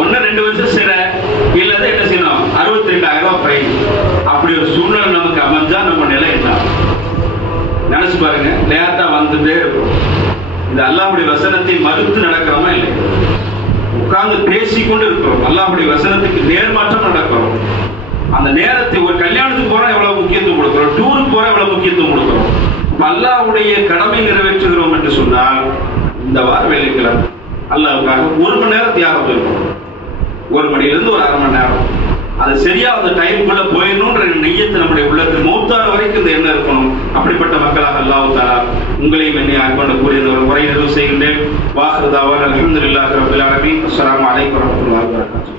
1-2 வருஷம் சிறை, இல்லது என்ன செய்யணும்? 62,000 ரூபாய் ஃபைன். அப்படி ஒரு சூழ்நிலை நமக்கு அமைஞ்சா நம்ம நிலை என்ன? நினைச்சு பாருங்க. லேட்டா வந்துட்டே இருக்கும். இந்த அல்லாஹ்வுடைய வசனத்தை மறுத்து நடக்கிறோமா இல்லை? உட்கார்ந்து பேசிக்கொண்டு இருக்கிறோம். அல்லாஹ்வுடைய வசனத்துக்கு நேர்மாற்றம் நடக்கிறோம். அந்த நேரத்தை ஒரு கல்யாணத்துக்கு போறோம், எவ்வளவு முக்கியத்துவம் கொடுக்கிறோம், டூருக்கு போறோம், எவ்வளவு முக்கியத்துவம் கொடுக்கிறோம். அல்லாஹ்வுடைய கடமை நிறைவேற்றுகிறோம் என்று சொன்னால், இந்த வார வெள்ளிக்கிழமை அல்லாஹ்வுக்காக 1 மணி நேரம் தியாகம் இருக்கும். 1 மணிலிருந்து ஒரு 1/2 மணி நேரம். அது சரியா அந்த டைமுக்குள்ள போயிடணும்ன்ற நெய்யத்தை நம்முடைய உள்ளத்தில் மௌத்தான வரைக்கும் இந்த எண்ணம் இருக்கணும். அப்படிப்பட்ட மக்களாக அல்லாஹ் தஆலா உங்களையும் என்னை ஆட்கொண்ட கூறிய ஒரு உரை நிறைவு செய்கின்றேன். வாஹிரு தஅவானா அல்ஹம்துலில்லாஹி ரப்பில் ஆலமீன். அஸ்ஸலாமு அலைக்கும் வரஹ்மத்துல்லாஹி வபரகாத்துஹு.